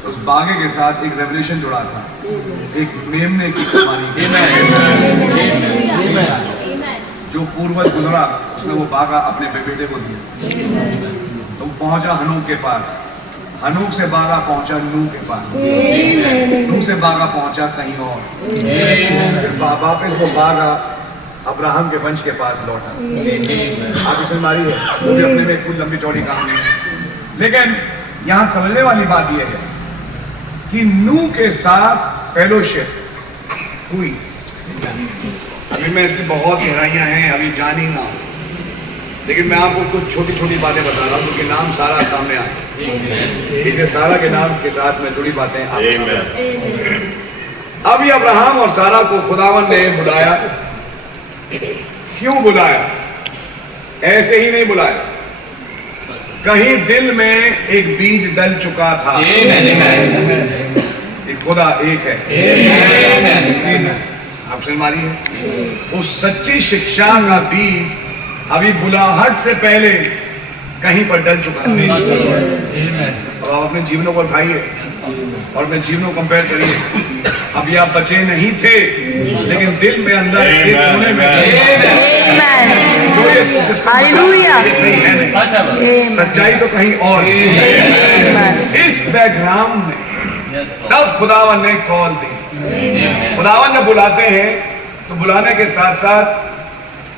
उस बागे के साथ एक रेवलेशन जुड़ा था, एक मेमने की कहानी, जो पूर्वज गुजरा उसने वो बागा अपने बेटे को दिया। तो पहुंचा हनोक के पास, हनोक से बागा पहुंचा नूह के पास, नूह से बागा पहुंचा कहीं और, फिर वापस वो बागा अब्राहम के वंश के पास लौटा। आप इसे मारी है, वो भी अपने में कुछ लंबी चौड़ी कहानी है। लेकिन यहाँ समझने वाली बात यह है कि नूह के साथ फेलोशिप हुई। अभी मैं इसकी बहुत गहराइयां हैं, अभी जानी ना, लेकिन मैं आपको कुछ छोटी छोटी बातें बता रहा हूँ क्योंकि नाम सारा सामने आया, इसे सारा के नाम के साथ में जुड़ी बातें अब ये अब्राहम और सारा को खुदावन ने बुलाया। क्यों बुलाया? ऐसे ही नहीं बुलाया, कहीं दिल में एक बीज डल चुका था। एक खुदा एक है, आपसे मारी है। उस सच्ची शिक्षा का बीज अभी बुलाहट से पहले कहीं पर डल चुका है। और आप अपने जीवनों को उठाइए और अपने जीवनों को कंपेयर करिए। अभी आप बचे नहीं थे, लेकिन दिल में अंदर एक कोने में जो ये सही है नहीं, सच्चाई तो कहीं और। इस बैकग्राउंड में तब खुदावन ने कॉल दी। खुदावन जब बुलाते हैं तो बुलाने के साथ साथ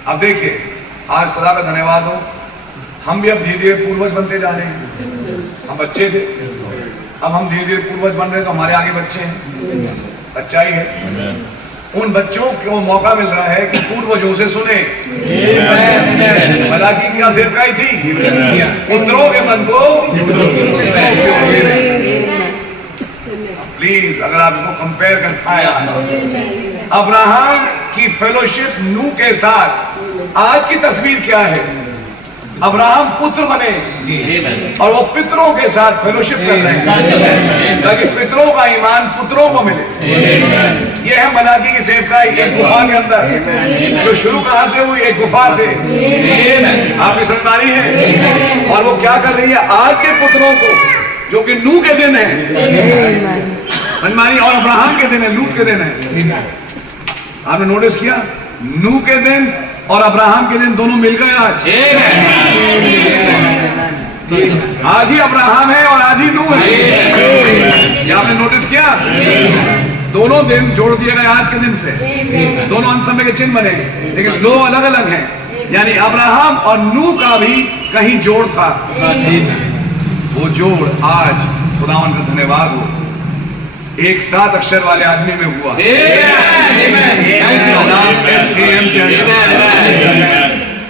अब देखिए, आज खुदा का धन्यवाद हो, हम भी अब धीरे धीरे पूर्वज बनते जा रहे हैं। हम बच्चे थे, अब हम धीरे धीरे पूर्वज बन रहे हैं, तो हमारे आगे बच्चे हैं। सच्चाई है उन बच्चों को मौका मिल रहा है कि पूर्वजों से सुने। मलाकी की क्या सेवकाई थी? पुत्रों के मन को प्लीज, अगर आप इसको कंपेयर कर पाए, अब्राहम की फेलोशिप नूह के साथ आज की तस्वीर क्या है? अब्राहम पुत्र बने और वो पितरों के साथ फेलोशिप कर रहे हैं ताकि पितरों का ईमान पुत्रों को मिले। ये है मलाकी की सेवकाई एक गुफा के अंदर, जो शुरू कहां से हुई? एक गुफा से। आप समझ पा रही है? और वो क्या कर रही है? आज के पुत्रों को, जो कि नूह के दिन है, मनमानी, और अब्राहम के दिन है, लूत के दिन है। आपने नोटिस किया? नूह के दिन और अब्राहम के दिन दोनों मिल गए आज। आज ही अब्राहम है और आज ही नूह है। ये आपने नोटिस किया? दोनों दिन जोड़ दिए गए आज के दिन से, दोनों अंत समय के चिन्ह बने, लेकिन दो अलग अलग हैं। यानी अब्राहम और नूह का भी कहीं जोड़ था। वो जोड़ आज खुदावन का धन्यवाद हो एक 7 अक्षर वाले आदमी में हुआ।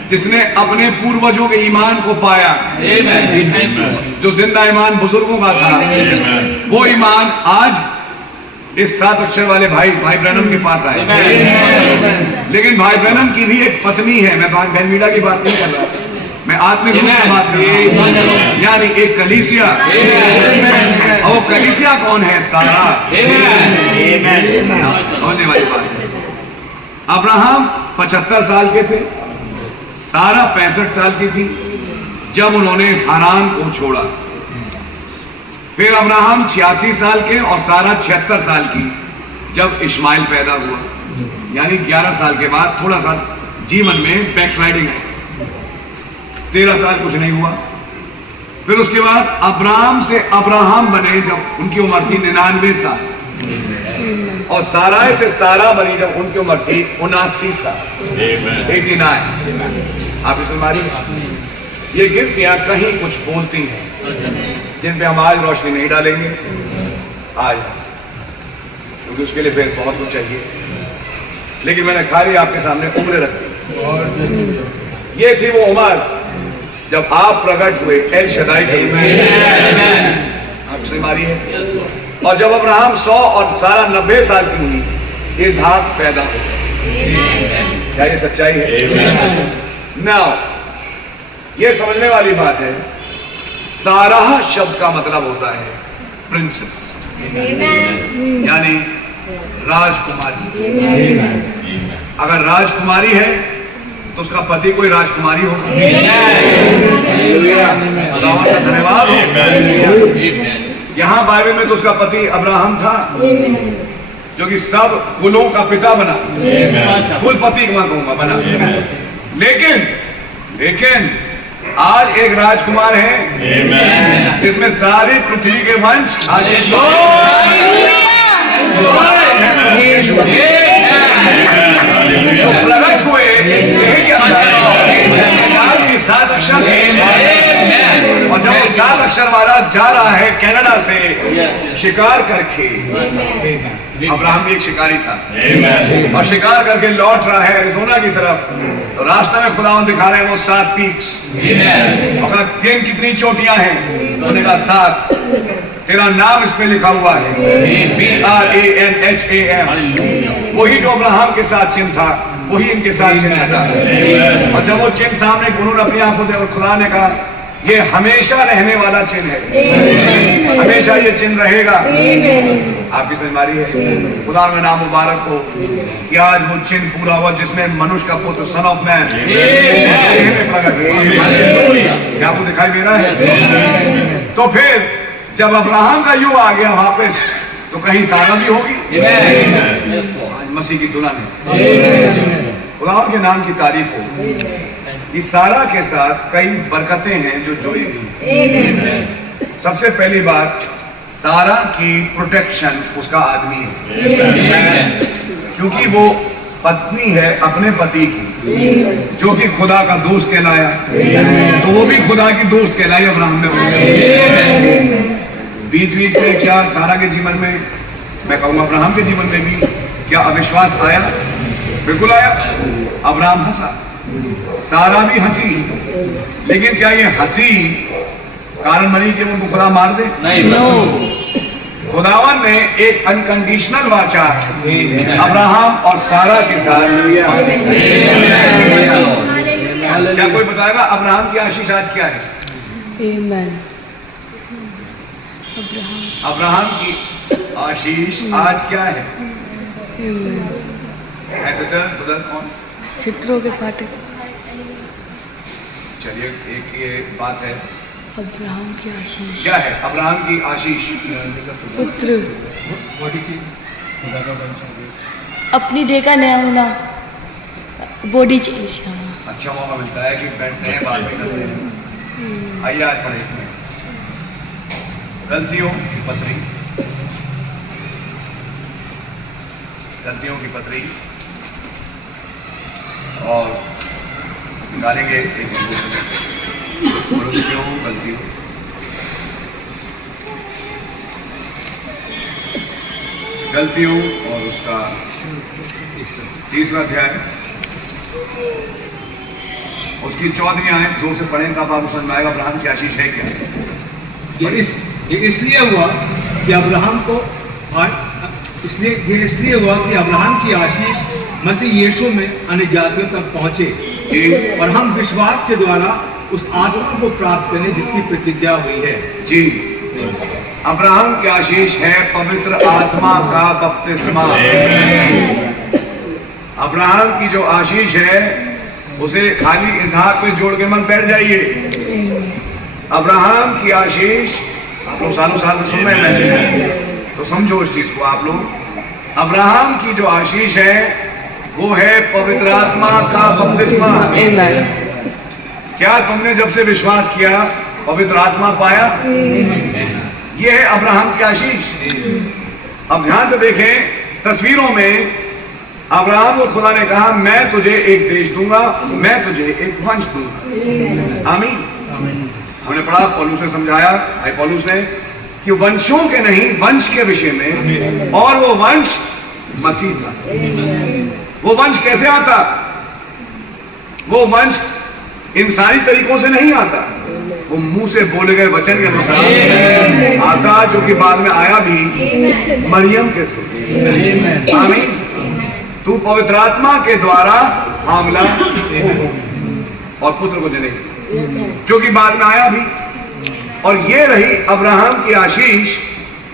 जिसने अपने पूर्वजों के ईमान को पाया, जो जिंदा ईमान बुजुर्गों का था, वो ईमान आज इस 7 अक्षर वाले भाई ब्रैनम के पास आए। लेकिन भाई ब्रैनम की भी एक पत्नी है। मैं बहन मीडा की बात नहीं कर रहा, मैं आत्मिक रूप से बात कर रहा हूं। यानी एक कलीसिया, और वो कलीसिया कौन है? सारा। समझने वाली बात है। अब्राहम 75 साल के थे, सारा 65 साल की थी जब उन्होंने हारान को छोड़ा। फिर अब्राहम 86 साल के और सारा 76 साल की जब इस्माइल पैदा हुआ, यानी 11 साल के बाद थोड़ा सा जीवन में बैकस्लाइडिंग है। 13 साल कुछ नहीं हुआ। फिर उसके बाद अब्राहम से अब्राहम बने जब उनकी उम्र थी 99 साल, और साराय से सारा बनी जब उनकी उम्र थी 79 साल, 89। आप इसे मारी, ये गिनतियां कहीं कुछ बोलती हैं जिन पे हम आज रोशनी नहीं डालेंगे आज, क्योंकि उसके लिए फिर बहुत कुछ चाहिए। लेकिन मैंने खाली आपके सामने उम्र रखी। ये थी वो उम्र जब आप प्रकट हुए एल शदाई के रूप में। आप इसे मारी है। और जब अब्राहम 100 और सारा 90 साल की हुई, इसहाक पैदा हो। क्या ये सच्चाई है? नाउ ये समझने वाली बात है, साराह शब्द का मतलब होता है प्रिंसेस, यानी राजकुमारी। अगर राजकुमारी है तो उसका पति कोई राजकुमारी होगा। खुदावंद का धन्यवाद हो। यहाँ बाइबल में तो उसका पति अब्राहम था, जो कि सब कुलों का पिता बना, कुलपति कहूंगा बना। लेकिन आज एक राजकुमार है जिसमें सारी पृथ्वी के वंश आशीष जो प्रकट हुए एक के अंदर की 7 अक्षर है। और जब वो 7 अक्षर वाला जा रहा है कनाडा से शिकार करके, अब्राहम भी एक शिकारी था, और शिकार करके लौट रहा है एरिज़ोना की तरफ, तो रास्ते में खुदावंद दिखा रहे हैं वो 7 पीक्स। और दिन कितनी चोटियां हैं? उन्होंने कहा 7। तेरा नाम इस पे लिखा हुआ है, BRANHAM। वही जो अब्राहम के साथ चिन्ह था, वही इनके साथ चिन्ह था। और जब वो चिन्ह सामने उन्होंने अपनी आंखों दे, और खुदा ने कहा ये हमेशा रहने वाला चिन्ह है, हमेशा ये चिन्ह रहेगा। आपकी समझ मारी है? खुदा में नाम मुबारक हो कि आज वो चिन्ह पूरा हुआ जिसमें मनुष्य का पुत्र सन ऑफ मैन प्रकट हुआ। क्या आपको दिखाई दे रहा है? तो फिर जब अब्राहम का युग आ गया वापस, तो कहीं सारा भी होगी। आज मसीह की दुल्हन है। खुदा के नाम की तारीफ हो। इस सारा के साथ कई बरकतें हैं जो जुड़ी हुई हैं। सबसे पहली बात, सारा की प्रोटेक्शन उसका आदमी है, क्योंकि वो पत्नी है अपने पति की, जो कि खुदा का दोस्त कहलाया, तो वो भी खुदा की दोस्त कहलाई अब्राहम ने। बीच बीच में क्या सारा के जीवन में, मैं कहूँगा अब्राहम के जीवन में भी क्या अविश्वास आया? बिल्कुल आया। अब्राहम हंसा, सारा भी हंसी, लेकिन क्या ये हंसी कारण बनी कि उनको खुदा मार दे? नहीं। खुदावन ने एक अनकंडीशनल वाचा अब्राहम और सारा के साथ। क्या कोई बताएगा अब्राहम की आशीष आज क्या है? अब्राहम की आशीष आज क्या है? सिस्टर ब्रदर कौन? चित्रों के फाटे। चलिए, एक ये बात है, अब्राहम की आशीष क्या है? अब्राहम की आशीष पुत्र, अपनी देह का नया होना, बॉडी चेंज। अच्छा मौका मिलता है कि बैठते हैं, बात भी करते हैं। आइए आज पढ़े गलतियों की पत्री। गलतियों की पत्री, और निकालेंगे एक गलतियों गलतियों और उसका 30वां अध्याय, उसकी 14वीं आयत जोर से पढ़ें तब आपको समझ में आएगा अब्राहम की आशीष है क्या। ये इसलिए हुआ कि अब्राहम को इसलिए हुआ कि अब्राहम की आशीष मसीह यीशु में अन्य जातियों तक पहुंचे, और हम विश्वास के द्वारा उस आत्मा को प्राप्त करें जिसकी प्रतिज्ञा हुई है। जी, अब्राहम की आशीष है पवित्र आत्मा का बपतिस्मा। अब्राहम की जो आशीष है उसे खाली इसहाक पे जोड़ के मत बैठ जाइए। अब्राहम की आशीष, आप लोग सालों साल से सुन रहे हैं मैसेज, तो समझो इस चीज को आप लोग। अब्राहम की जो आशीष है वो है पवित्र आत्मा का बपतिस्मा। क्या तुमने जब से विश्वास किया पवित्र आत्मा पाया? ये है अब्राहम की आशीष। अब ध्यान से देखें, तस्वीरों में अब्राहम को खुदा ने कहा मैं तुझे एक देश दूंगा, मैं तुझे एक वंश दूंगा। आमीन। हमने पढ़ा, पौलुस ने समझाया, भाई पौलुस ने, कि वंशों के नहीं वंश के विषय में, और वो वंश मसीह था। वो वंश कैसे आता? वो वंश इंसानी तरीकों से नहीं आता, वो मुंह से बोले गए वचन के अनुसार आता, जो कि बाद में आया भी मरियम के थ्रू। आमीन। तू पवित्र आत्मा के द्वारा हामला और पुत्र को जनेगी, जो कि बाद में आया भी। और ये रही अब्राहम की आशीष,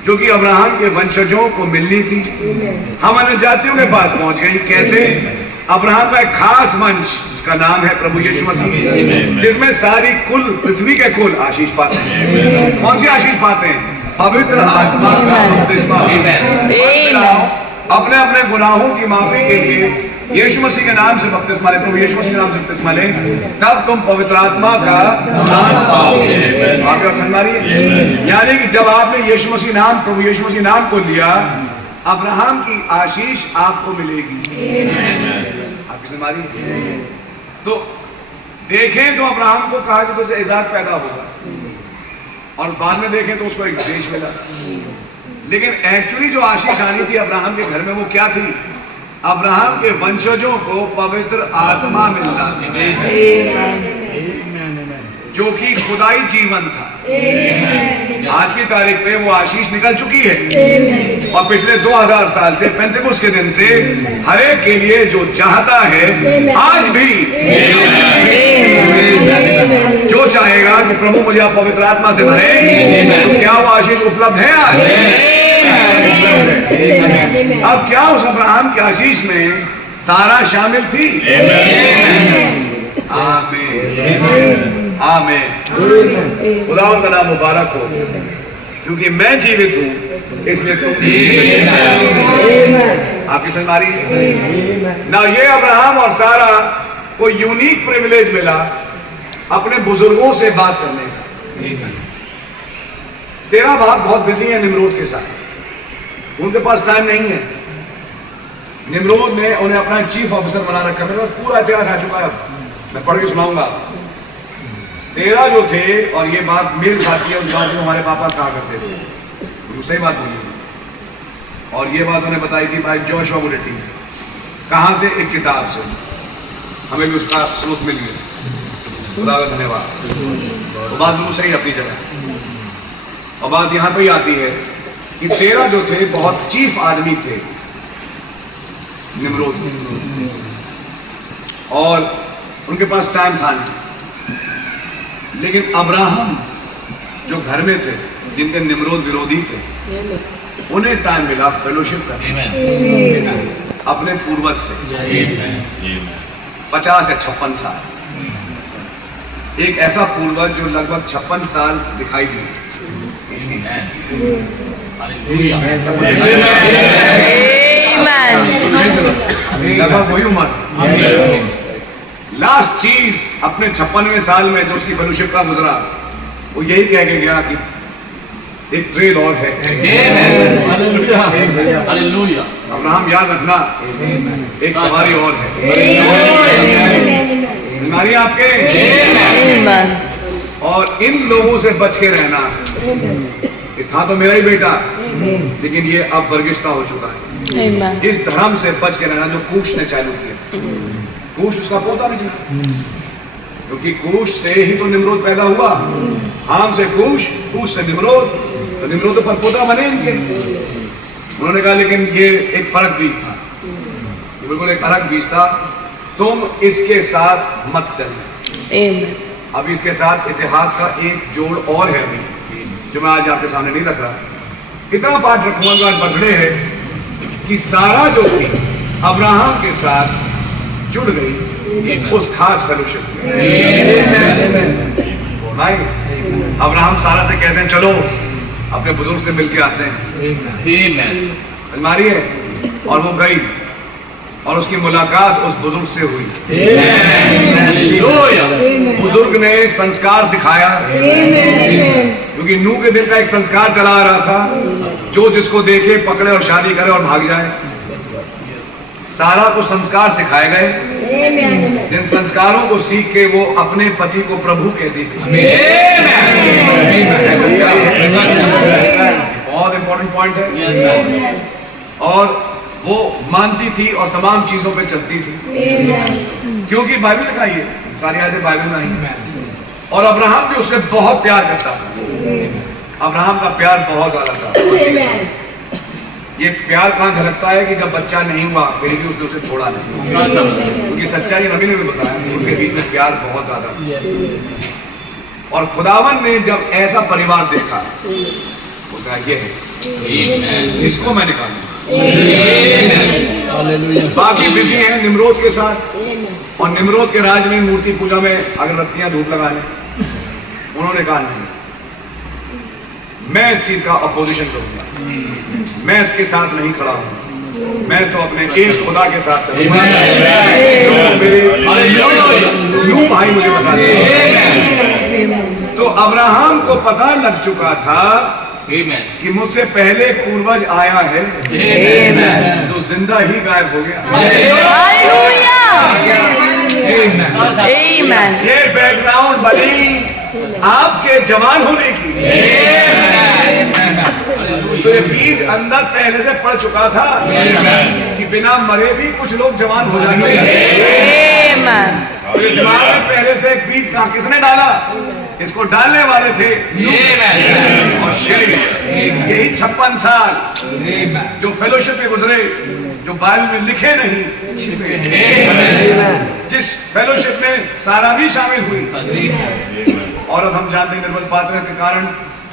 जो कि अब्राहम के वंशजों को मिलनी थी। हम अन्य जातियों के पास पहुंच गई। कैसे? अब्राहम का एक खास वंश जिसका नाम है प्रभु यीशु मसीह, जिसमें सारी कुल पृथ्वी के कुल आशीष पाते हैं। कौन सी आशीष पाते हैं? पवित्र आत्मा का बपतिस्मा। अपने अपने गुनाहों की माफी के लिए यीशु मसीह के नाम से बपतिस्मा ले, प्रभु यीशु मसीह के नाम से बपतिस्मा ले, तब तुम पवित्र आत्मा का दान पाओगे। आपका सम्मानी, यानी कि जब आपने यीशु मसीह नाम, प्रभु यीशु मसीह नाम को लिया, अब्राहम की आशीष आपको मिलेगी। आपकी सम्मानी। तो देखें तो अब्राहम को कहा कि तुझे इज़ाक पैदा होगा, और बाद में देखें तो उसको एक देश मिला। लेकिन एक्चुअली जो आशीष आनी थी अब्राहम के घर में वो क्या थी? अब्राहम के वंशजों को पवित्र आत्मा मिलना, जो कि खुदाई जीवन था। आज की तारीख पे वो आशीष निकल चुकी है, और पिछले 2000 साल से, पेंतेकुस्त के दिन से, हर एक के लिए जो चाहता है आज भी, जो चाहेगा कि प्रभु मुझे आप पवित्र आत्मा से भरे, तो क्या वो आशीष उपलब्ध है आज? अब क्या उस अब्राहम की आशीष में सारा शामिल थी? आमीन, आमीन। खुदा का नाम मुबारक हो। क्योंकि मैं जीवित हूं इसलिए तुम भी जीवित हो। आपकी समझ आ रही है ना? ये अब्राहम और सारा को यूनिक प्रिविलेज मिला अपने बुजुर्गों से बात करने का। तेरा बाप बहुत बिजी है निम्रोद के साथ, उनके पास टाइम नहीं है। निम्रोद ने उन्हें अपना चीफ ऑफिसर बना रखा। मेरे पास पूरा इतिहास आ चुका है, मैं पढ़ के सुनाऊंगा। तेरा जो थे, और ये बात मेल खाती है उस बात जो हमारे पापा कहा करते थे, तो सही बात बोली। और ये बात उन्हें बताई थी भाई जोशुआ बुलेटी। कहाँ से? एक किताब से। हमें भी उसका स्रोत मिल गया, खुदा का धन्यवाद। वो बात बिल्कुल सही अपनी जगह। और बात यहाँ पे ही आती है कि तेरा जो थे बहुत चीफ आदमी थे निम्रोद के, और उनके पास टाइम था नहीं। लेकिन अब्राहम जो घर में थे, जिनके निम्रोद विरोधी थे, उन्हें टाइम मिला फेलोशिप करने अपने पूर्वज से। 50 या 56 साल, एक ऐसा पूर्वज जो लगभग 56 साल दिखाई दिए। लगभग वही उम्र। लास्ट चीज अपने 56वें साल में जो उसकी फेलोशिप का गुजरा, वो यही कह के गया कि एक ट्रेल और है। अब्राहम याद रखना, एक सवारी और है। हमारी आपके, और इन लोगों से बच के रहना। ये था तो मेरा ही बेटा, लेकिन ये अब बरगिश्ता हो चुका है। इस धर्म से बच के रहना जो कूश ने चालू किया। कूश उसका पोता निकला, क्योंकि कूश से ही तो निम्रोद पैदा हुआ। हाम से कूश, कूश से निम्रोद, तो निम्रोद पर पोता बने इनके। उन्होंने कहा लेकिन ये एक फर्क बीज था, ये बिल्कुल एक अलग बीज था। तुम इसके साथ मत चलना। अब इसके साथ इतिहास का एक जोड़ और है अभी, जो मैं आज आपके सामने नहीं रख रहा। इतना पाठ रखूंगा, आज बर्थडे है, कि सारा जो थी अब्राहम के साथ जुड़ गई उस खास फेलोशिप में। भाई अब्राहम सारा से कहते हैं चलो अपने बुजुर्ग से मिलके आते हैं, समझ रही है? और वो गई और उसकी मुलाकात उस बुजुर्ग से हुई। बुजुर्ग ने संस्कार सिखाया, क्योंकि नूह के दिन का एक संस्कार चला आ रहा था, जो जिसको देखे पकड़े और शादी करे और भाग जाए। सारा को संस्कार सिखाए गए, जिन संस्कारों को सीख के वो अपने पति को प्रभु कहती थी। बहुत इंपॉर्टेंट पॉइंट है। और वो मानती थी और तमाम चीजों पे चलती थी, क्योंकि बाइबल लिखा ये सारी आयतें बाइबल में आई। और अब्राहम भी उससे बहुत प्यार करता था। अब्राहम का प्यार बहुत ज्यादा था। ये प्यार कहाँ झलकता है कि जब बच्चा नहीं हुआ फिर भी उसने उसे छोड़ा नहीं, क्योंकि सच्चाई नबी ने भी बताया उनके बीच में प्यार बहुत ज्यादा। और खुदावन ने जब ऐसा परिवार देखा, उसने कहा ये है, इसको मैं निकालूंगा। बाकी बिजी हैं निम्रोद के साथ, और निम्रोद के राज में मूर्ति पूजा में अगरबत्तियां धूप लगाने। उन्होंने कहा नहीं, मैं इस चीज का अपोजिशन करूंगा, मैं इसके साथ नहीं खड़ा हूं, मैं तो अपने एक खुदा के साथ चलूंगा जो मेरे नूह भाई मुझे बताते हैं। तो अब्राहम को पता लग चुका था कि मुझसे पहले पूर्वज आया है, तो जिंदा ही गायब हो गया। ये बैकग्राउंड बनी आपके जवान होने की। तो ये बीज अंदर पहले से पड़ चुका था कि बिना मरे भी कुछ लोग जवान हो जाते हैं। तो ये दिमाग में पहले से एक बीज का किसने डाला? इसको डालने वाले थे और शेर। यही 56 साल जो फेलोशिप में गुजरे, जो बाइबल में लिखे नहीं छिपे, जिस फेलोशिप में सारा भी शामिल हुई। और अब हम जानते हैं निर्बल पात्र के कारण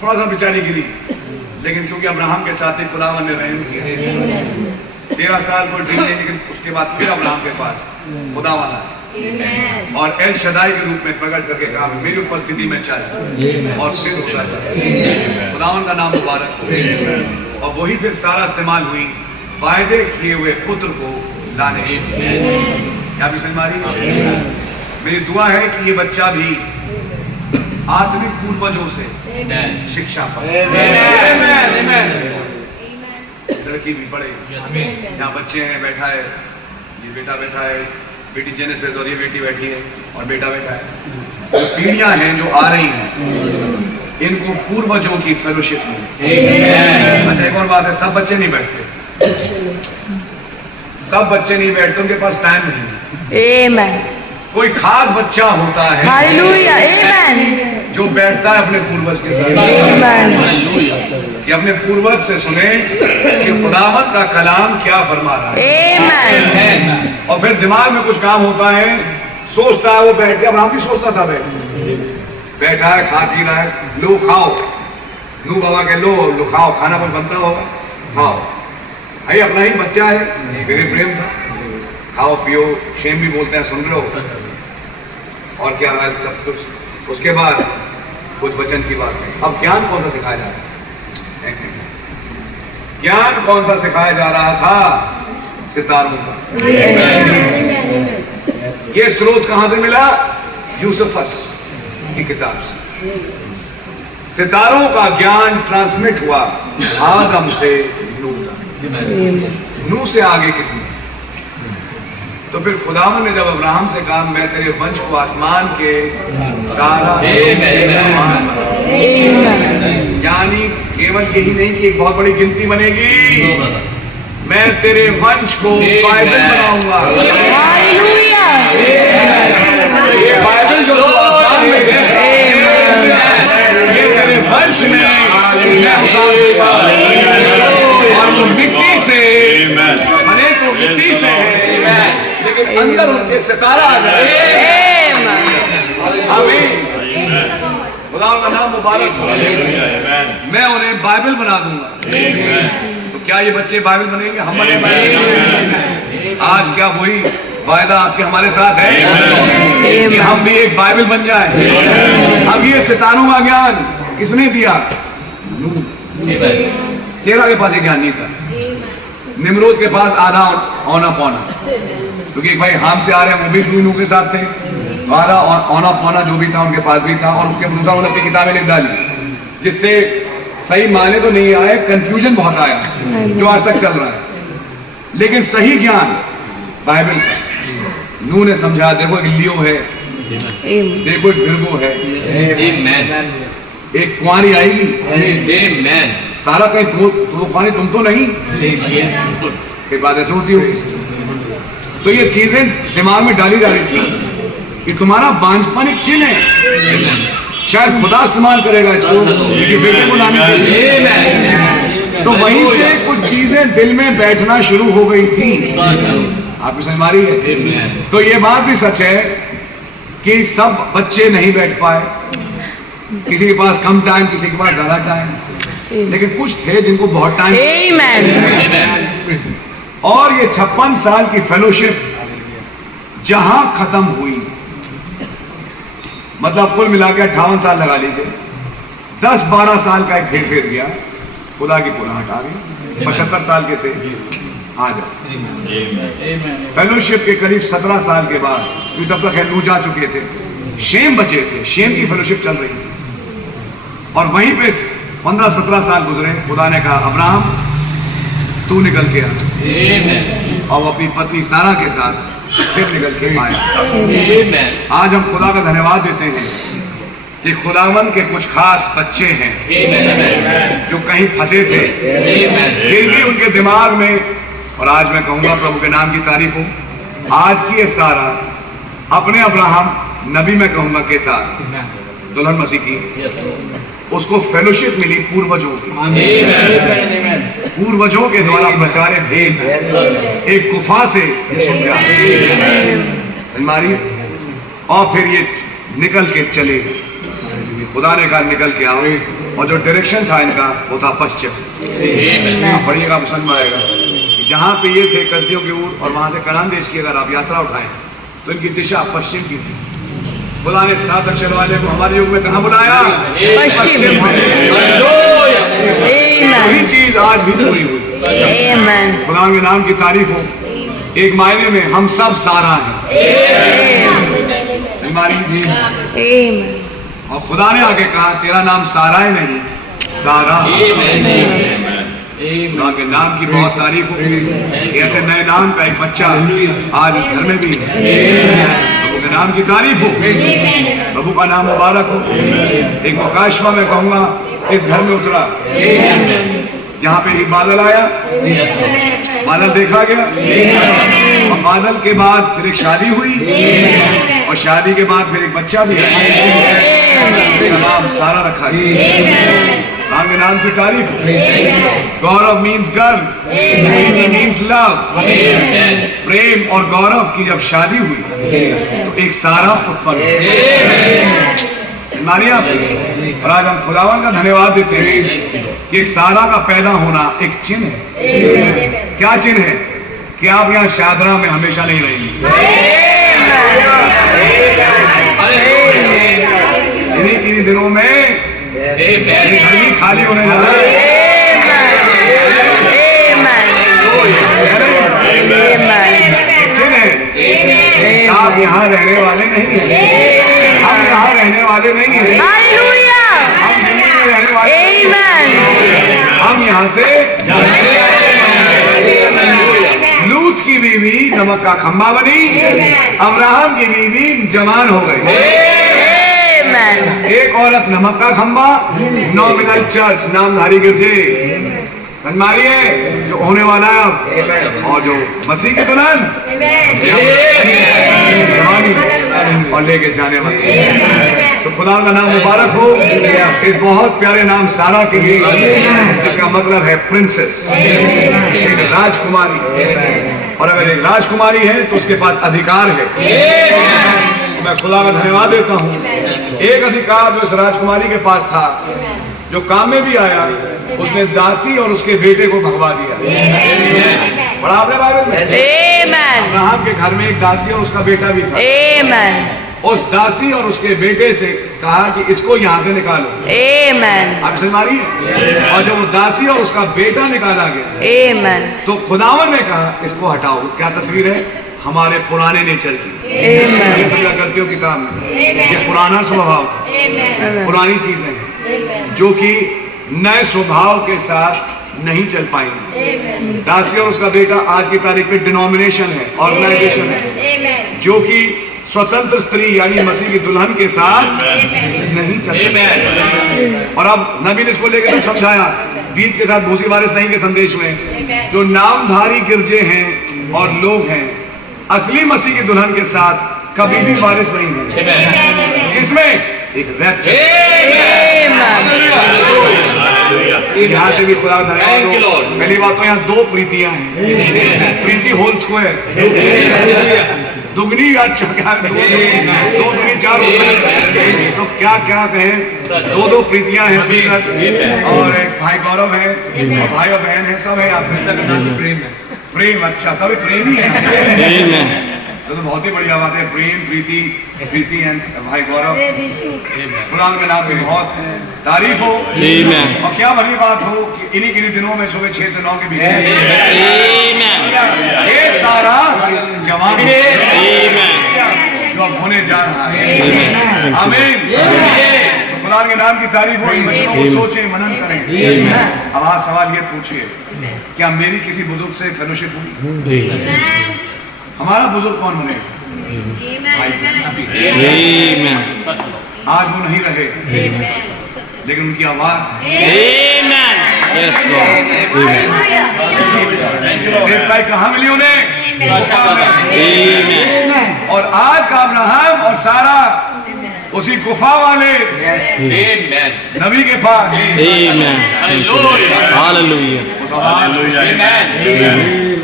थोड़ा सा बेचारी गिरी, लेकिन क्योंकि अब्राहम के साथ ही खुदावन ने रहम किया। 13 साल को ड्रीम नहीं, लेकिन उसके बाद फिर अब्राहम के पास खुदावन आया और एल शदाई के रूप में प्रकट करके कहा मेरी उपस्थिति में चल, और सिर उठा चला। खुदावन का नाम मुबारक हो। और वही फिर सारा इस्तेमाल हुई वायदे किए हुए पुत्र को लाने। क्या भी समझ मारी? मेरी दुआ है कि ये बच्चा भी आत्मिक पूर्वजों से शिक्षा पाए। लड़की भी पढ़े। यहाँ बच्चे हैं, बैठा है, ये बेटा बैठा है, बेटी जेनेसिस, और ये बेटी बैठी है, और बेटा बैठा है। जो पीढ़ियां हैं जो आ रही हैं, इनको पूर्वजों की फेलोशिप में। अच्छा, एक और बात है, सब बच्चे नहीं बैठते, सब बच्चे नहीं बैठते, उनके पास टाइम नहीं। कोई खास बच्चा होता है जो बैठता है अपने पूर्वज के साथ, कि अपने पूर्वज से सुने कि खुदावंद का कलाम क्या फरमा रहा है। और फिर दिमाग में कुछ काम होता है, सोचता है, वो बैठ के, अब्राहम भी सोचता था, बैठा है, खा पी रहा है, लो खाओ, नूह बाबा के लो खाओ, खाना कुछ बनता होगा, खाओ। भाई अपना ही बच्चा है, मेरे प्रेम था, खाओ पियो, शेम भी बोलते हैं, सुन लो, और क्या है सब कुछ। उसके बाद कुछ वचन की बात है। अब ज्ञान कौन सा सिखाया जा रहा है? ज्ञान कौन सा सिखाया जा रहा था? सितारों का। ये स्रोत कहां से मिला? यूसुफस की किताब से। सितारों का ज्ञान ट्रांसमिट हुआ आदम से नूह तक, नूह से आगे किसी। तो फिर खुदावन ने जब अब्राहम से कहा मैं तेरे वंश को आसमान के तारा, यानी केवल यही नहीं कि एक बहुत बड़ी गिनती बनेगी, मैं तेरे वंश को बाइबल बनाऊंगा। ये बाइबल जो आसमान में है, ये तेरे वंश में मैं उतारूंगा। और वो मिट्टी से, भले तो मिट्टी से है, लेकिन अंदर उनके सितारा आ जाए। आमीन। खुदा का नाम मुबारक हो। मैं उन्हें बाइबल बना दूंगा। तो क्या ये बच्चे बाइबल बनेंगे? हम बने बाइबल। आज क्या वही वायदा आपके हमारे साथ है कि हम भी एक बाइबल बन जाए। अब ये शैतानों का ज्ञान किसने दिया? तेरा के पास ये ज्ञान नहीं था। निमरोद के पास आधा औना पौना, क्योंकि एक भाई हाम से आ रहे हैं, वो भी नूह के साथ थे। आधा औना पौना जो भी था उनके पास भी था, और उसके अनुसार उन्होंने अपनी किताबें लिख डाली, जिससे सही माने तो नहीं आए, कंफ्यूजन बहुत आया जो आज तक चल रहा है। लेकिन सही ज्ञान बाइबल का। नूह ने समझा, देखो एक लियो है, देखो एक विर्गो है, एक कुंवारी आएगी, सारा कहीं कुंवारी तुम तो नहीं, एक बात ऐसे होती होगी। तो ये चीजें दिमाग में डाली जा रही थी कि तुम्हारा बांझपन एक चिन्ह है, शायद खुदा इस्तेमाल करेगा इसको किसी बेटे को लाने के लिए। तो वहीं से कुछ चीजें दिल में बैठना शुरू हो गई थी। आपकी समझ आ रही है? तो ये बात भी सच है कि सब बच्चे नहीं बैठ पाए, किसी के पास कम टाइम, किसी के पास ज्यादा टाइम, लेकिन कुछ थे जिनको बहुत टाइम। और ये 56 साल की फेलोशिप जहां खत्म हुई, मतलब कुल मिला के 58 साल लगा लीजिए, 10-12 साल का एक फेर गया, खुदा की पुनः हटा गई। 75 साल के थे, आ जाओ। फेलोशिप के करीब 17 साल के बाद, क्योंकि तब तक नूह जा चुके थे, शेम बचे थे, शेम की फेलोशिप चल रही थी। और वहीं पे 15-17 साल गुजरे, खुदा ने कहा अब्राहम तू निकल के आ, और अपनी पत्नी सारा के साथ फिर निकल के आया। आज हम खुदा का धन्यवाद देते हैं कि खुदावन के कुछ खास बच्चे हैं जो कहीं फंसे थे, फिर भी उनके दिमाग में, और आज मैं कहूंगा प्रभु के नाम की तारीफ हो, आज की ये सारा अपने अब्राहम नबी में कहूंगा के साथ दुल्हन मसीह की, उसको फेलोशिप मिली पूर्वजों की। पूर्वजों के द्वारा बचारे भेद एक गुफा से हमारी, और फिर ये निकल के चले गए। खुदा ने कहा निकल के आओ, और जो डायरेक्शन था इनका वो था पश्चिम। पढ़िएगा समझ में आएगा। जहाँ पे ये थे कसदियों के ऊर, और वहां से कनान देश की अगर आप यात्रा उठाएं तो इनकी दिशा पश्चिम की थी। खुदा ने 7 अक्षर वाले को हमारे युग में कहाँ बुलाया? पश्चिम। वही चीज आज भी पूरी हुई। खुदा के नाम की तारीफ हो। एक मायने में हम सब सारा हैं। और खुदा ने आगे कहा तेरा नाम सारा ही नहीं, सारा। खुदा के नाम की बहुत तारीफ हो। ऐसे नए नाम का एक बच्चा आज इस घर में भी है। प्रभु के नाम की तारीफ हो। प्रभु का नाम मुबारक हो। एक मुकाशवा में कहूंगा इस घर में उतरा, जहाँ पे ही बादल आया, बादल देखा गया, और बादल के बाद फिर एक शादी हुई, और शादी के बाद फिर एक बच्चा भी आया, उसका नाम सारा रखा गया। राम के नाम की तारीफ। गौरव मीन्स गर्व, मीन्स लव। प्रेम और गौरव की जब शादी हुई तो एक सारा उत्पन्न नारिया। और आज हम खुदावन का धन्यवाद देते हैं कि एक सारा का पैदा होना एक चिन्ह है। क्या चिन्ह है? कि आप यहाँ शादरा में हमेशा नहीं रहेंगे। इन्हीं दिनों में घर भी खाली होने जा रहा है। आप यहाँ रहने वाले नहीं हैं, हम यहाँ रहने वाले नहीं हैं, हम यहाँ से। लूत की बीवी नमक का खंबा बनी, अब्राहम की बीवी जवान हो गई। एक औरत नमक का खंबा, नॉमिनल चर्च, नामधारी गिरजे। संगमारी है जो होने वाला है अब, और जो मसीह की दुल्हन जवानी और लेके जाने वाली। तो खुदा का नाम मुबारक हो इस बहुत प्यारे नाम सारा के लिए, जिसका मतलब है प्रिंसेस, एक राजकुमारी। और अगर एक राजकुमारी है तो उसके पास अधिकार है। मैं खुदा का धन्यवाद देता हूँ। एक अधिकार जो इस राजकुमारी के पास था, जो काम में भी आया, उसने दासी और उसके बेटे को भगवा दिया। पढ़ा आपने बाइबल में? Amen. अब्राहम के घर में एक दासी और उसका बेटा भी था। Amen. उस दासी और उसके बेटे से कहा कि इसको यहाँ से निकालो। Amen. आप समझ मारी? और जब वो दासी और उसका बेटा निकाला गया Amen. तो खुदावन ने कहा इसको हटाओ। क्या तस्वीर है? हमारे पुराने नेचर की। Amen. गलतियों किताब में ये पुराना स्वभाव था, पुरानी चीजें हैं जो कि नए स्वभाव के साथ नहीं चल पाएंगे। दासी और उसका बेटा आज की तारीख में डिनोमिनेशन है, ऑर्गेनाइजेशन है जो कि स्वतंत्र स्त्री यानी मसीह की दुल्हन के साथ नहीं चल सकते। और अब नबी ने इसको लेकर तो समझाया, बीज के साथ भूसी वारिस नहीं के संदेश में, जो नामधारी गिरजे हैं और लोग हैं असली मसीह की दुल्हन के साथ कभी भी वारिस नहीं है। किसमें? एक रैप्चर। यहाँ से भी खुदा धन्यवाद हो। पहली बात तो यहाँ दो प्रीतियां हैं, प्रीति होल स्क्वायर, दुगनी या दो दुगनी चार तो क्या क्या कहें, दो प्रीतियां हैं सिस्टर्स, और एक भाई गौरव है और भाई और बहन है, सब है। आप सिस्टर का नाम प्रेम है। प्रेम, अच्छा सभी प्रेम ही है तो बहुत ही बढ़िया बात है। प्रेम, प्रीति, प्रीति एंड भाई गौरव, खुदा के नाम की बहुत तारीफ हो। और क्या भली बात हो कि इन्हीं दिनों में सुबह 6 से 9 के बीच ये सारा जवान जो अब होने जा रहा है। आमीन। तो खुदा के नाम की तारीफ हो। इन बच्चों को सोचें, मनन करें। अब आज सवाल ये पूछिए, क्या मेरी किसी बुजुर्ग से फेलोशिप हुई? हमारा बुजुर्ग कौन बने? आज वो नहीं रहे, लेकिन उनकी आवाज सेवकाई कहाँ मिली उन्हें? और आज का अब्राहम और सारा उसी गुफा वाले नबी के पास।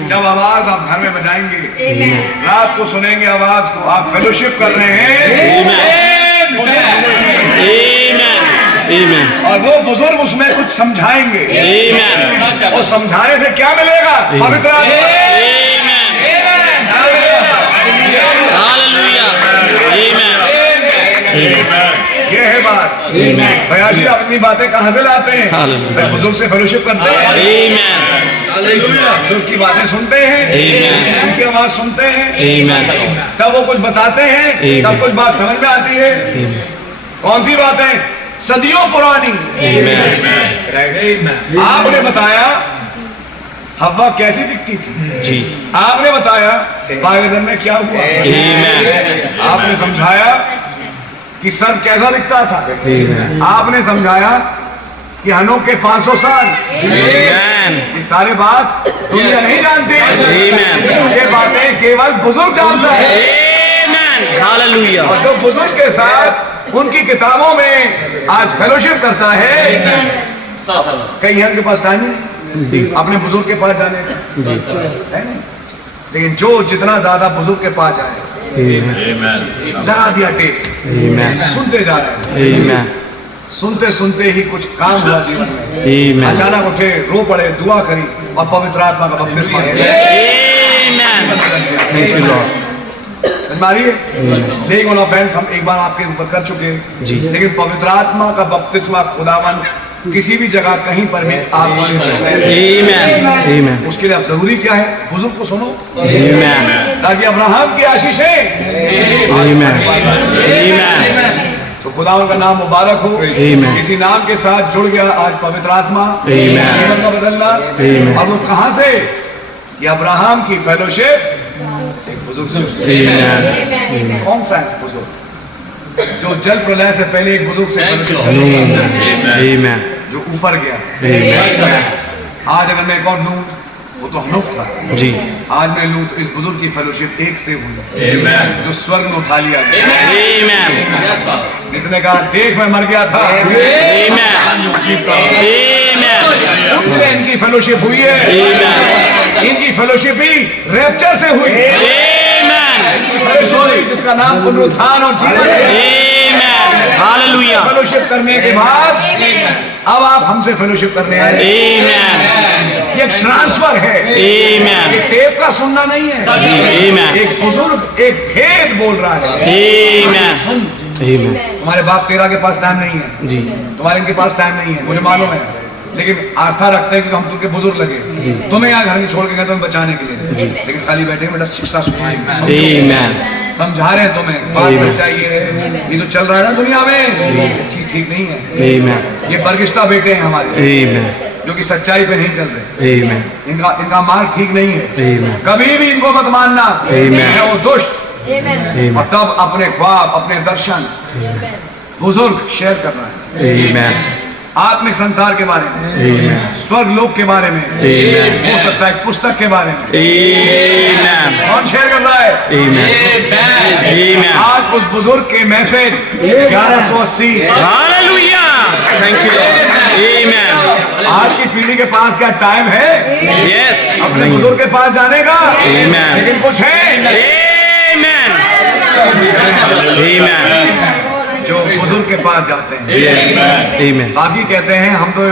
जब आवाज आप घर में बजाएंगे, रात को सुनेंगे आवाज को, आप फेलोशिप कर रहे हैं। और वो बुजुर्ग उसमें कुछ समझाएंगे। और समझाने से क्या मिलेगा? पवित्र ये है बात। भैया जी अपनी बातें कहाँ से लाते हैं? बुजुर्ग से फेलोशिप करते हैं, बुजुर्ग की बातें सुनते हैं, उनकी आवाज सुनते हैं, तब वो कुछ बताते हैं, तब कुछ बात समझ में आती है। कौन सी बातें? सदियों पुरानी। आपने बताया हव्वा कैसी दिखती थी, आपने बताया बागेदन में क्या हुआ, आपने समझाया कि सर्प कैसा दिखता था, आपने समझाया कि हनोक के 500 साल। ये सारे बात दुनिया नहीं जानती, ये बातें केवल बुजुर्ग जानता है। और जो बुजुर्ग के साथ उनकी किताबों में आज फेलोशिप करता है, कई हैं उनके पास टाइम ही नहीं अपने बुजुर्ग के पास जाने का, है नहीं। लेकिन जो जितना ज्यादा बुजुर्ग के पास जाए, लगा दिया टेप, सुनते जा रहे हैं, सुनते सुनते ही कुछ काम हुआ जीवन में, अचानक उठे, रो पड़े, दुआ करी और पवित्र आत्मा का बपतिस्मा लेकिन ऑन ऑफेंस हम एक बार आपके ऊपर कर चुके हैं, लेकिन पवित्र आत्मा का बपतिस्मा खुदावन किसी भी जगह कहीं पर भी आप ले सकते हैं। उसके लिए अब जरूरी क्या है? बुजुर्ग को सुनो, ताकि अब्राहम की आशीषें। तो खुदावन का नाम मुबारक हो। किसी नाम के साथ जुड़ गया आज पवित्र आत्मा, जीवन का बदलना। और वो कहां से? कि अब्राहम की फेलोशिप एक बुजुर्ग से। कौन सा है बुजुर्ग? जो जल प्रलय से पहले एक बुजुर्ग से जो ऊपर गया। आज अगर मैं एक और लूं, वो तो हनोक था जी, आज मैं लूं तो इस बुजुर्ग की फेलोशिप एक से हुई जो स्वर्ग में उठा लिया गया। जिसने कहा देख मैं मर गया था, उनसे इनकी फेलोशिप हुई है। इनकी फेलोशिप ही रैप्चर से हुई, जिसका नाम पुनरुत्थान और जीवन है। हालेलुया। फेलोशिप करने के बाद अब आप हमसे फेलोशिप करने आए। ये ट्रांसफर है। Amen. ये टेप का सुनना नहीं है। Amen. एक बुजुर्ग एक भेद बोल रहा है। Amen. सुन, Amen. तुम्हारे बाप तेरा के पास टाइम नहीं है, जी। तुम्हारे इनके पास टाइम नहीं है, मुझे मालूम है, लेकिन आस्था रखते हैं कि हम तुमके बुजुर्ग लगे, तुम्हें यहाँ घर में छोड़ के गए तुम्हें बचाने के लिए, लेकिन खाली बैठे बेटा शिक्षा सुनाएंगे, Amen. समझा रहे हैं तुम्हें, बात सच्चाई है। ये जो चल रहा है ना दुनिया में, ये चीज ठीक नहीं है। Amen. ये बरगिश्ता बेटे हैं हमारे, Amen. जो कि सच्चाई पे नहीं चल रहे। Amen. इनका मार्ग ठीक नहीं है। Amen. कभी भी इनको मत मानना, Amen. है वो दुष्ट। Amen. और तब अपने ख्वाब, अपने दर्शन बुजुर्ग शेयर कर रहा है, Amen. आत्मिक संसार के बारे में, Amen. स्वर्ग लोक के बारे में, Amen. हो सकता है पुस्तक के बारे में। Amen. कौन शेयर कर रहा है? Amen. Amen. आज उस बुजुर्ग के message 1180 Hallelujah. Thank you, Lord. Amen. आज की पीढ़ी के पास क्या टाइम है Yes. अपने बुजुर्ग के पास जाने का? Amen. लेकिन कुछ है Amen. Amen. जो बुजुर्ग के पास जाते हैं। Yes. Amen. बाकी कहते हैं हम तो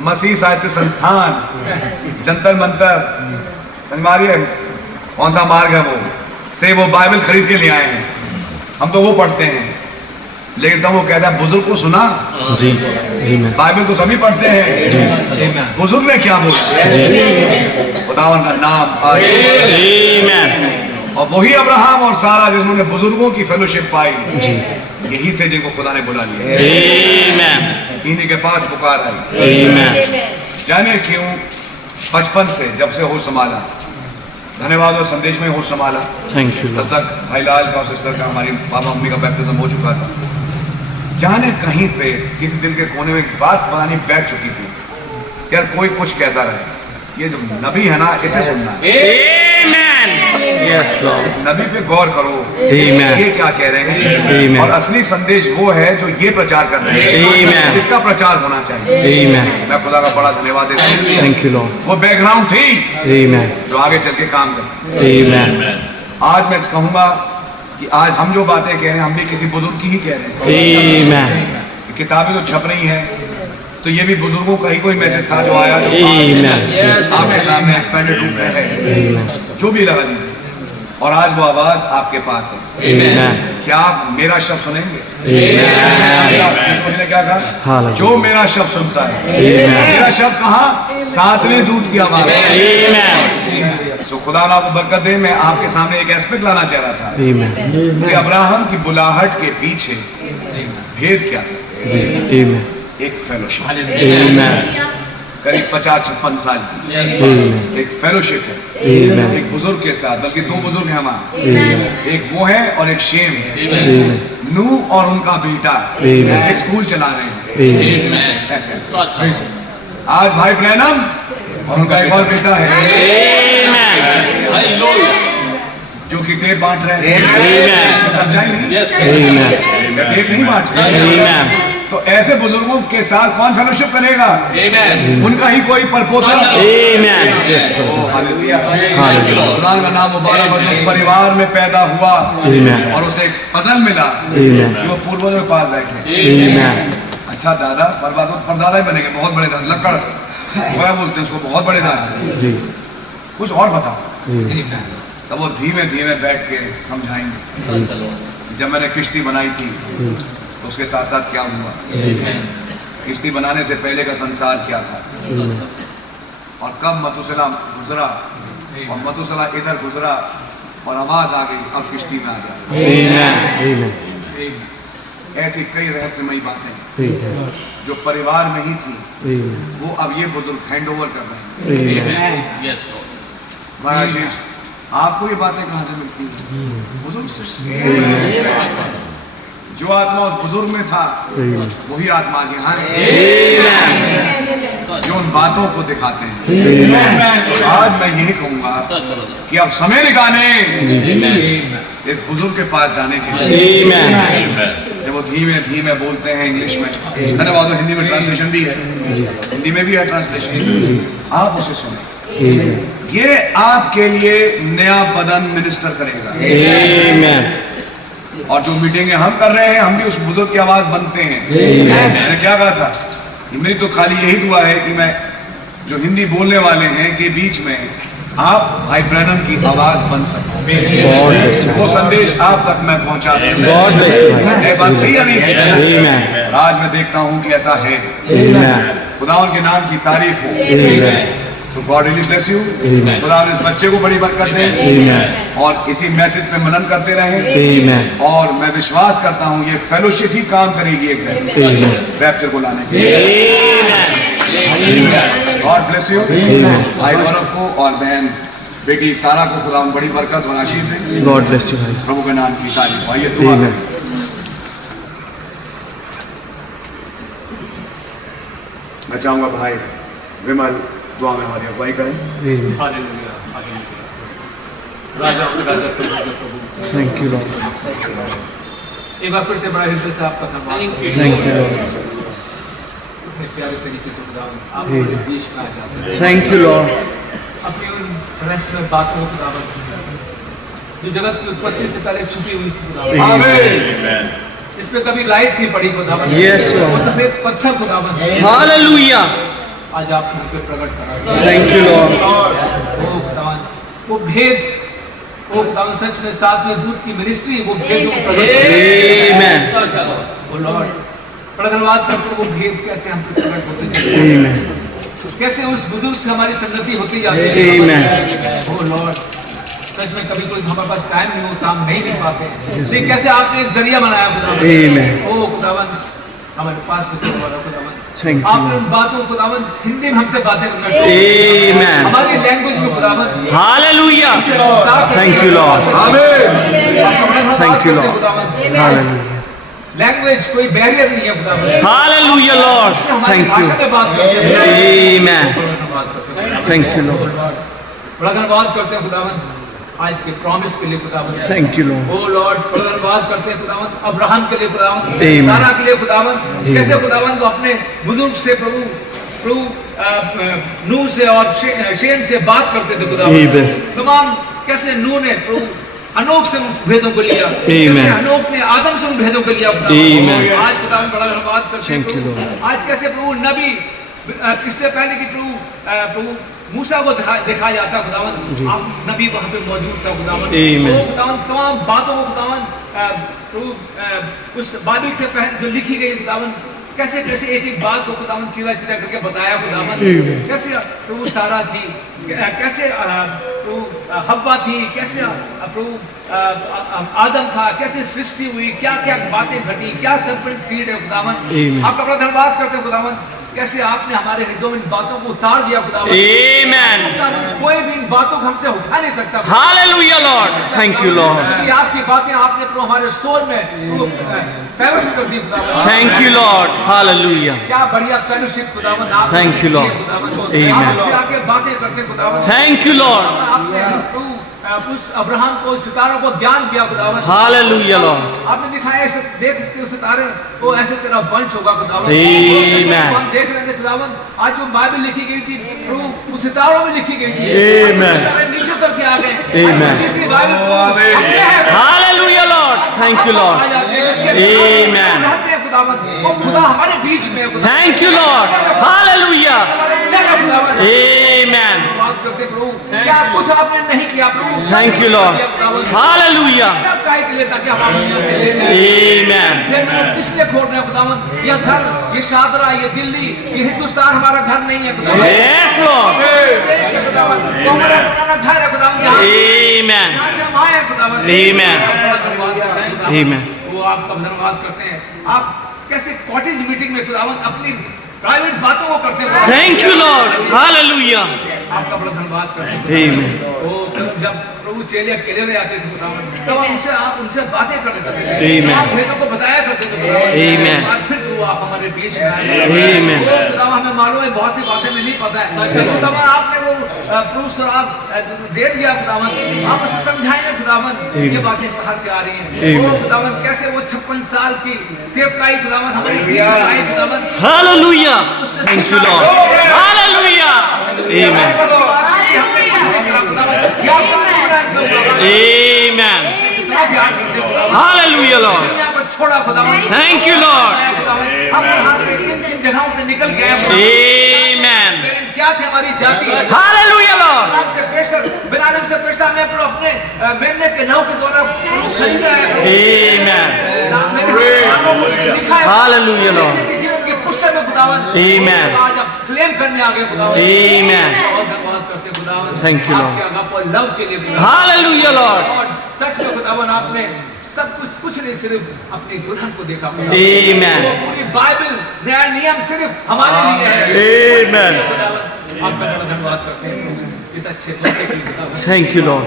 मसीह साहित्य संस्थान, जंतर मंतर, समझ मारिए कौन सा मार्ग है वो बाइबल खरीद के ले आए हैं, हम तो वो पढ़ते हैं, लेकिन तब वो कहता है बुजुर्ग को सुना? जी। Amen. बाइबल तो सभी पढ़ते हैं, बुजुर्ग ने क्या बोला? खुदावन का नाम आए। Amen. और वही अब्राहम और सारा जिन्होंने बुजुर्गों की फेलोशिप पाई, यही थे जिनको खुदा ने बुला लिया। Amen. इन्हीं के पास पुकार आई। Amen. जाने क्यों बचपन से जब से होश संभाला, धन्यवाद और संदेश में होश संभाला, Thank you, तब Lord. तक भाई लाल का और सिस्टर का, हमारी पापा मम्मी का बैप्टिज्म हो चुका था। जाने कहीं पे किसी दिल के कोने में एक बात पता नहीं बैठ चुकी थी, यार कोई कुछ कहता रहे, ये जो नबी है ना इसे सुनना है, Amen. Yes, Lord. इस नबी पे गौर करो, Amen. ये क्या कह रहे हैं, Amen. और असली संदेश वो है जो ये प्रचार कर रहे हैं, Amen. इसका प्रचार होना चाहिए। Amen. मैं खुदा का बड़ा धन्यवाद देता हूँ। Thank you, Lord. वो बैकग्राउंड थी Amen. जो आगे चल के काम करती। Amen. आज मैं कहूंगा कि आज हम जो बातें कह रहे हैं हम भी किसी बुजुर्ग की ही कह रहे हैं। Amen. किताबें तो छप रही हैं, तो ये भी बुजुर्गों का ही कोई मैसेज था जो आया, जो Amen. आज आपके सामने एक्सपेंडेड रूप में है, Amen. जो भी लगा दीजिए, और आज वो आवाज आपके पास है। Amen. क्या आप मेरा शब्द सुनेंगे? Amen. यीशु ने क्या कहा? Hallelujah. जो मेरा शब्द सुनता है। Amen. मेरा शब्द कहाँ? सातवें दूत की आवाज। Amen. सो खुदा ना आपको बरकत दे। मैं आपके सामने एक एस्पेक्ट लाना चाह रहा था Amen. कि अब्राहम की बुलाहट के पीछे भेद क्या था? जी। Amen. एक फेलोशिप, Amen. करीब 50-56 साल की Amen. एक फेलोशिप है, Amen. एक बुजुर्ग के साथ, बल्कि दो बुजुर्ग हैं हमारे, Amen. एक वो है और एक शेम है, Amen. नूह और उनका बेटा Amen. एक स्कूल चला रहे हैं। Amen. आज भाई ब्रैनम और उनका एक और बेटा है Amen. जो कि टेप बांट रहे हैं। Amen. सच्चाई नहीं, Amen. टेप नहीं बांट रहे। Amen. तो ऐसे बुजुर्गों के साथ कौन फेलोशिप करेगा? उनका ही कोई परपोता। Amen. Yes, Lord. Hallelujah. Hallelujah. खुदा का नाम मुबारक हो, जो उस परिवार में पैदा हुआ Amen. और उसे एक फजल मिला Amen. कि वो पूर्वजों के पास बैठे। Amen. अच्छा दादा, परदादा ही बनेंगे, बहुत बड़े दादा, लकड़ क्या बोलते हैं उसको, बहुत बड़े दादा। जी। कुछ और बताओ। Amen. तब वो धीमे धीमे बैठ के समझाएंगे। जब मैंने किश्ती बनाई थी तो उसके साथ साथ क्या हुआ, किश्ती बनाने से पहले का संसार क्या था, और कब मतुसला गुजरा और मतुसला इधर गुजरा और आवाज आ गई, अब किश्ती में आ जाए। Amen. Amen. ऐसी कई रहस्यमयी बातें Amen. जो परिवार में ही थी, Amen. वो अब ये बुजुर्ग हैंड ओवर कर रहे हैं। Amen. भाई आशीष, आपको ये बातें कहाँ से मिलती हैं? बुजुर्ग से। जो आत्मा उस बुजुर्ग में था Amen. वही आत्मा आज यहाँ है, Amen. जो उन बातों को दिखाते हैं। Amen. आज मैं यही कहूंगा कि अब समय निकाले इस बुजुर्ग के पास जाने के लिए। Amen. जब वो धीमे धीमे बोलते हैं इंग्लिश में, धन्यवाद हो, हिंदी में ट्रांसलेशन भी है, हिंदी में भी है ट्रांसलेशन, आप उसे सुने। Amen. ये आपके लिए नया बदन मिनिस्टर करेगा। Amen. और जो मीटिंगें हम कर रहे हैं, हम भी उस बुजुर्ग की आवाज बनते हैं। मैंने क्या कहा था, मेरी तो खाली यही दुआ है कि मैं जो हिंदी बोलने वाले हैं के बीच में आप भाई ब्रैनम की आवाज बन सको, वो संदेश आप तक मैं पहुंचा सकूं। ये बात सही या नहीं है? आज मैं देखता हूं कि ऐसा है। खुदा के नाम की तारीफ हो। तो गॉड रियली ब्लेस यू। खुदा इस बच्चे को बड़ी बरकत दे और इसी मैसेज पे मनन करते रहें। और मैं विश्वास करता हूं ये फेलोशिप ही काम करेगी एक दिन रैप्चर को लाने के लिए। God bless you. भाई गौरव को और बहन बेटी सारा को खुदा बड़ी बरकत और आशीष दे। गॉड ब्लेस यू भाई। प्रभु के नाम की तारीफ। आइए दुआ करें। मैं चाहूंगा भाई विमल दुआ में हमारी अगुवाई करें। Hallelujah, hallelujah. Raja Prabhu, thank you Lord. एक बार फिर से बड़ा हृदय से आपका धन्यवाद। Thank you Lord. इतने प्यारे तरीके से खुदावन आप हमारे बीच में आ जाते हैं। Thank you Lord. अपनी उन रहस्यमय बातों को खुदावन जो जगत की उत्पत्ति से पहले छुपी हुई थी खुदावन, आमीन। इस पे कभी लाइट नहीं पड़ी खुदावन। Yes, Lord. वो सफेद पत्थर खुदावन हालेलुया। आज आपने हम पे प्रकट करा। Thank you lord. ओ खुदावन वो भेद, ओ खुदावन सच में साथ में दूध की मिनिस्ट्री वो भेद को प्रकट आमीन। ओ लॉर्ड बड़ा धन्यवाद करते हैं। वो भेद कैसे हम पे प्रकट होते जाते हैं, आमीन। कैसे उस बुजुर्ग से हमारी संगति होती जाती है। आमीन। ओ लॉर्ड सच में कभी कोई हमारे पास टाइम नहीं होता, हम नहीं मिल पाते, लेकिन कैसे आपने एक जरिया बनाया खुदावन। आमीन। ओ खुदावन हमारे पास से खुदावन Thank you, आपने उन बातों को खुदावन हिंदी में हमसे बातें करना शुरू की। आमीन। हमारी लैंग्वेज में खुदावन हालेलुया। Thank you Lord. आमीन। Thank you, Lord. Hallelujah. Language कोई बैरियर नहीं है खुदावन। Hallelujah Lord. हमारी थैंक यू। भाषा में बात करते हैं। आमीन। Thank you Lord. बड़ा धन्यवाद करते हैं खुदावन आज के प्रॉमिस के लिए खुदावन। Thank you lord. O lord बड़ा धन्यवाद करते हैं खुदावन अब्राहम के लिए खुदावन, Amen. सारा के लिए खुदावन। कैसे खुदावन को अपने बुजुर्ग से प्रभु नूह से और शेम से बात करते थे खुदावन। Amen. तमाम कैसे नूह ने प्रभु हनोक से उन भेदों को लिया, Amen. कैसे हनोक ने आदम से उन भेदों को लिया खुदावन। Amen. आज खुदावन बड़ा धन्यवाद करते हैं Thank you, प्रभु। Lord. आज कैसे प्रभु नबी इससे पहले कि प्रभु मूसा को दिखाया जाता खुदावन, आप नबी वहाँ पे मौजूद था खुदावन। Amen. वो खुदावन तमाम बातों को खुदावन प्रभु उस बाइबल से पहले जो लिखी गई खुदावन, कैसे कैसे एक एक बात को खुदावन सीधा सीधा करके बताया खुदावन। कैसे प्रभु सारा थी, कैसे प्रभु हव्वा थी, कैसे प्रभु आदम था, कैसे सृष्टि हुई, क्या क्या बातें घटी, क्या सर्पेंट सीड है खुदावन। आपका बड़ा धन्यवाद करते हैं खुदावन। कैसे आपने हमारे हृदय में इन बातों को उतार दिया खुदावन। आमीन। कोई भी इन बातों को हमसे उठा नहीं सकता। Hallelujah Lord. Thank you Lord. क्योंकि आपकी बातें आपने प्रभु हमारे सोल में फेलोशिप कर दी खुदावन। Thank you Lord. हालेलुया। क्या बढ़िया फेलोशिप खुदावन आप Thank you, Lord. Amen. हमसे आके बातें करते खुदावन। Thank you Lord. आपने प्रभु उस अब्राहम को सितारों को ज्ञान दिया खुदावन। Hallelujah Lord. आपने दिखाया ऐसे देख सकते हो सितारे वो ऐसे तेरा वंश होगा खुदावन। Amen. हम देख रहे थे खुदावन आज जो बाइबल लिखी गई थी प्रभु उस सितारों में लिखी गई थी। Amen. सितारे नीचे तक के आ गए। Amen. तीसरी बाइबल आमीन। हमने है। Hallelujah Lord. Thank you Lord. आ जाते हैं, जिसके Amen. रहते हैं खुदावन। वो खुदा हमारे बीच में है खुदावन। Thank you Lord. हालेलुया। हमारे अंदर है खुदावन। आमीन। बात करते प्रभु क्या कुछ आपने नहीं किया प्रभु। Thank you Lord. हालेलुया। सब काय के लिए ताकि हम दुनिया से ले जाएं। आमीन। लेकिन इसलिए खोल रहे हैं खुदावन ये घर, ये शादरा, ये दिल्ली, ये हिंदुस्तान हमारा घर नहीं है खुदावन। Yes Lord. देश है खुदावन। वो हमारा पुराना घर है खुदावन। आमीन। यहाँ से हम आए हैं खुदावन। Amen. Amen. वो आपका धन्यवाद करते हैं। आप कैसे कॉटेज मीटिंग में खुदावन अपनी प्राइवेट बातों को करते हैं। Thank you Lord. हालेलुया। आपका बड़ा धन्यवाद करते हैं। आमीन। वो जब प्रभु चेले अकेले रह जाते थे खुदावन तब आप उनसे बातें कर लेते थे। Amen. आप भेदों को बताया करते थे खुदावन। Amen. और फिर वो आप हमारे बीच में आए। Amen. वो खुदावन हमें मालूम है बहुत सी बातें में नहीं पता है, लेकिन खुदावन आपने वो प्रभु सुराग दे दिया खुदावन। आप उसे समझाएंगे खुदावन ये बातें कहाँ से आ रही हैं। वो खुदावन कैसे वो 56 साल की सेवकाई खुदावन हमारे बीच में आई खुदावन। Hallelujah. Thank you Lord. Hallelujah. आमीन। बस ये बात है कि हमने कुछ नहीं करा खुदावन। ये आपका अनुग्रह है खुदावन। आमीन। इतना प्यार करते हैं खुदावन। Hallelujah Lord. दुनिया को छोड़ा खुदावन। Thank you Lord. हम यहाँ से इन जगहों से निकल गए। आमीन। क्या थे हमारी जाति है। Hallelujah, Lord. बिना नाम से पेशा में प्रभु अपने मेमने के नाम के द्वारा खरीदा है। Amen. मेरे नामों को उसने लिखा है। Hallelujah, Lord. मेमने के जीवन के पुस्तक में खुदावन Amen. आज आप क्लेम करने आ गए खुदावन। Amen. बहुत धन्यवाद करते हैं खुदावन। Thank you, Lord. आपके अगाप और लव के लिए खुदावन। Hallelujah, Lord. और सच में खुदावन आपने सब कुछ नहीं सिर्फ अपनी दुल्हन को देखा। Amen. वो पूरी बाइबल नया नियम सिर्फ हमारे लिए है। Amen. खुदावन आपका बड़ा धन्यवाद करते हैं इस अच्छे मौके के लिए खुदावन। Thank you, Lord.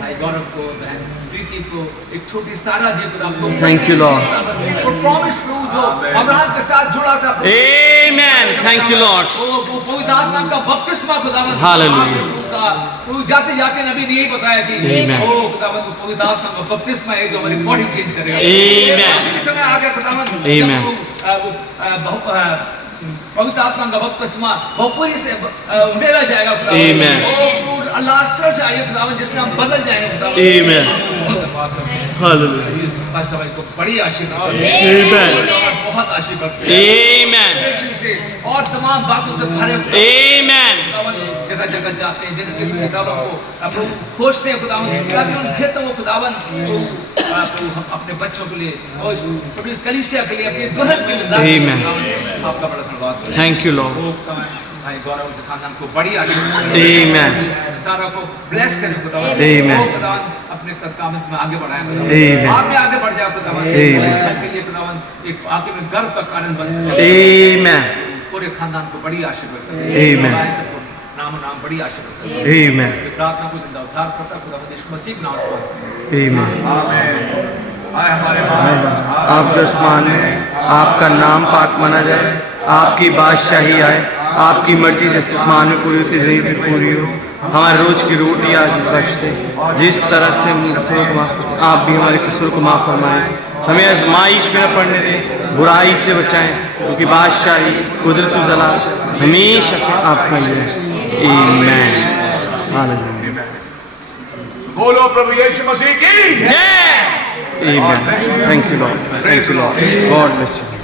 भाई गौरव को, बहन प्रीति को एक छोटी सारा दी खुदावन। Thank you, Lord. वो प्रॉमिस थ्रू जो अब्राहम के साथ जुड़ा था। Amen. Thank you, Lord. वो पवित्र आत्मा का बपतिस्मा खुदावन। Hallelujah. वो जाते जाते नबी ने यही बताया कि Amen. वो खुदावन वो पवित्र आत्मा का बपतिस्मा है जो हमारी बॉडी चेंज करेगा। Amen. अभी समय आ गया खुदावन। Amen. पवित्र आत्मा का बपतिस्मा बहुपूरी से उंडेला जाएगा खुदावन। Amen. वो पूरा अल्लाह चर्च आएगा खुदावन जिसमें हम बदल जाएंगे खुदावन। Amen. Hallelujah. पास्टर भाई को बड़ी आशीर्वाद Amen. बहुत आशीर्वाद Amen. से और तमाम बातों से भरे Amen. जगह जगह जाते हैं जगह जगह खुदावन को प्रभु खोजते हैं खुदावन ताकि उनके तो वो खुदावन अपने बच्चों के लिए और इस पूरी कलीसिया के लिए अपनी दुल्हन के लिए Amen. आपका बड़ा धन्यवाद। Thank you, Lord. वो भाई गौरव के खानदान को बड़ी आशीर्वाद। Amen. सारा को ब्लेस करें खुदावन। Amen. वो खुदावन अपने काम में आगे बढ़ाएं खुदावन। Amen. आप भी आगे बढ़ जाओ खुदावन। Amen. घर के लिए खुदावन एक आगे में गर्व का कारण बन सके। Amen. पूरे खानदान को बड़ी आशीर्वाद करें। Amen. नाम बड़ी आशीर्वाद करें। Amen. प्रार्थना को जिंदा उद्धार करता खुदावन यीशु मसीह के नाम से। Amen. आमीन। आए हमारे आप जो आसमान में हैं, आपका नाम पाक माना जाए, आपकी बादशाही आए, आपकी मर्जी जैसे आसमान में पूरी होती है पूरी हो। हमारे रोज की रोटी आज बख्श दे, जिस तरह से हम कसूर को माफ करते, आप भी हमारे कसूर को माफ फरमाएं। हमें आजमाइश में न पड़ने दें, बुराई से बचाएं, क्योंकि बादशाही कुदरत और जलाल हमेशा से आपका ही है। आमीन। हालेलुया। बोलो प्रभु यीशु मसीह की जय। Amen. Thank you, Lord. Thank you, Lord. God bless you.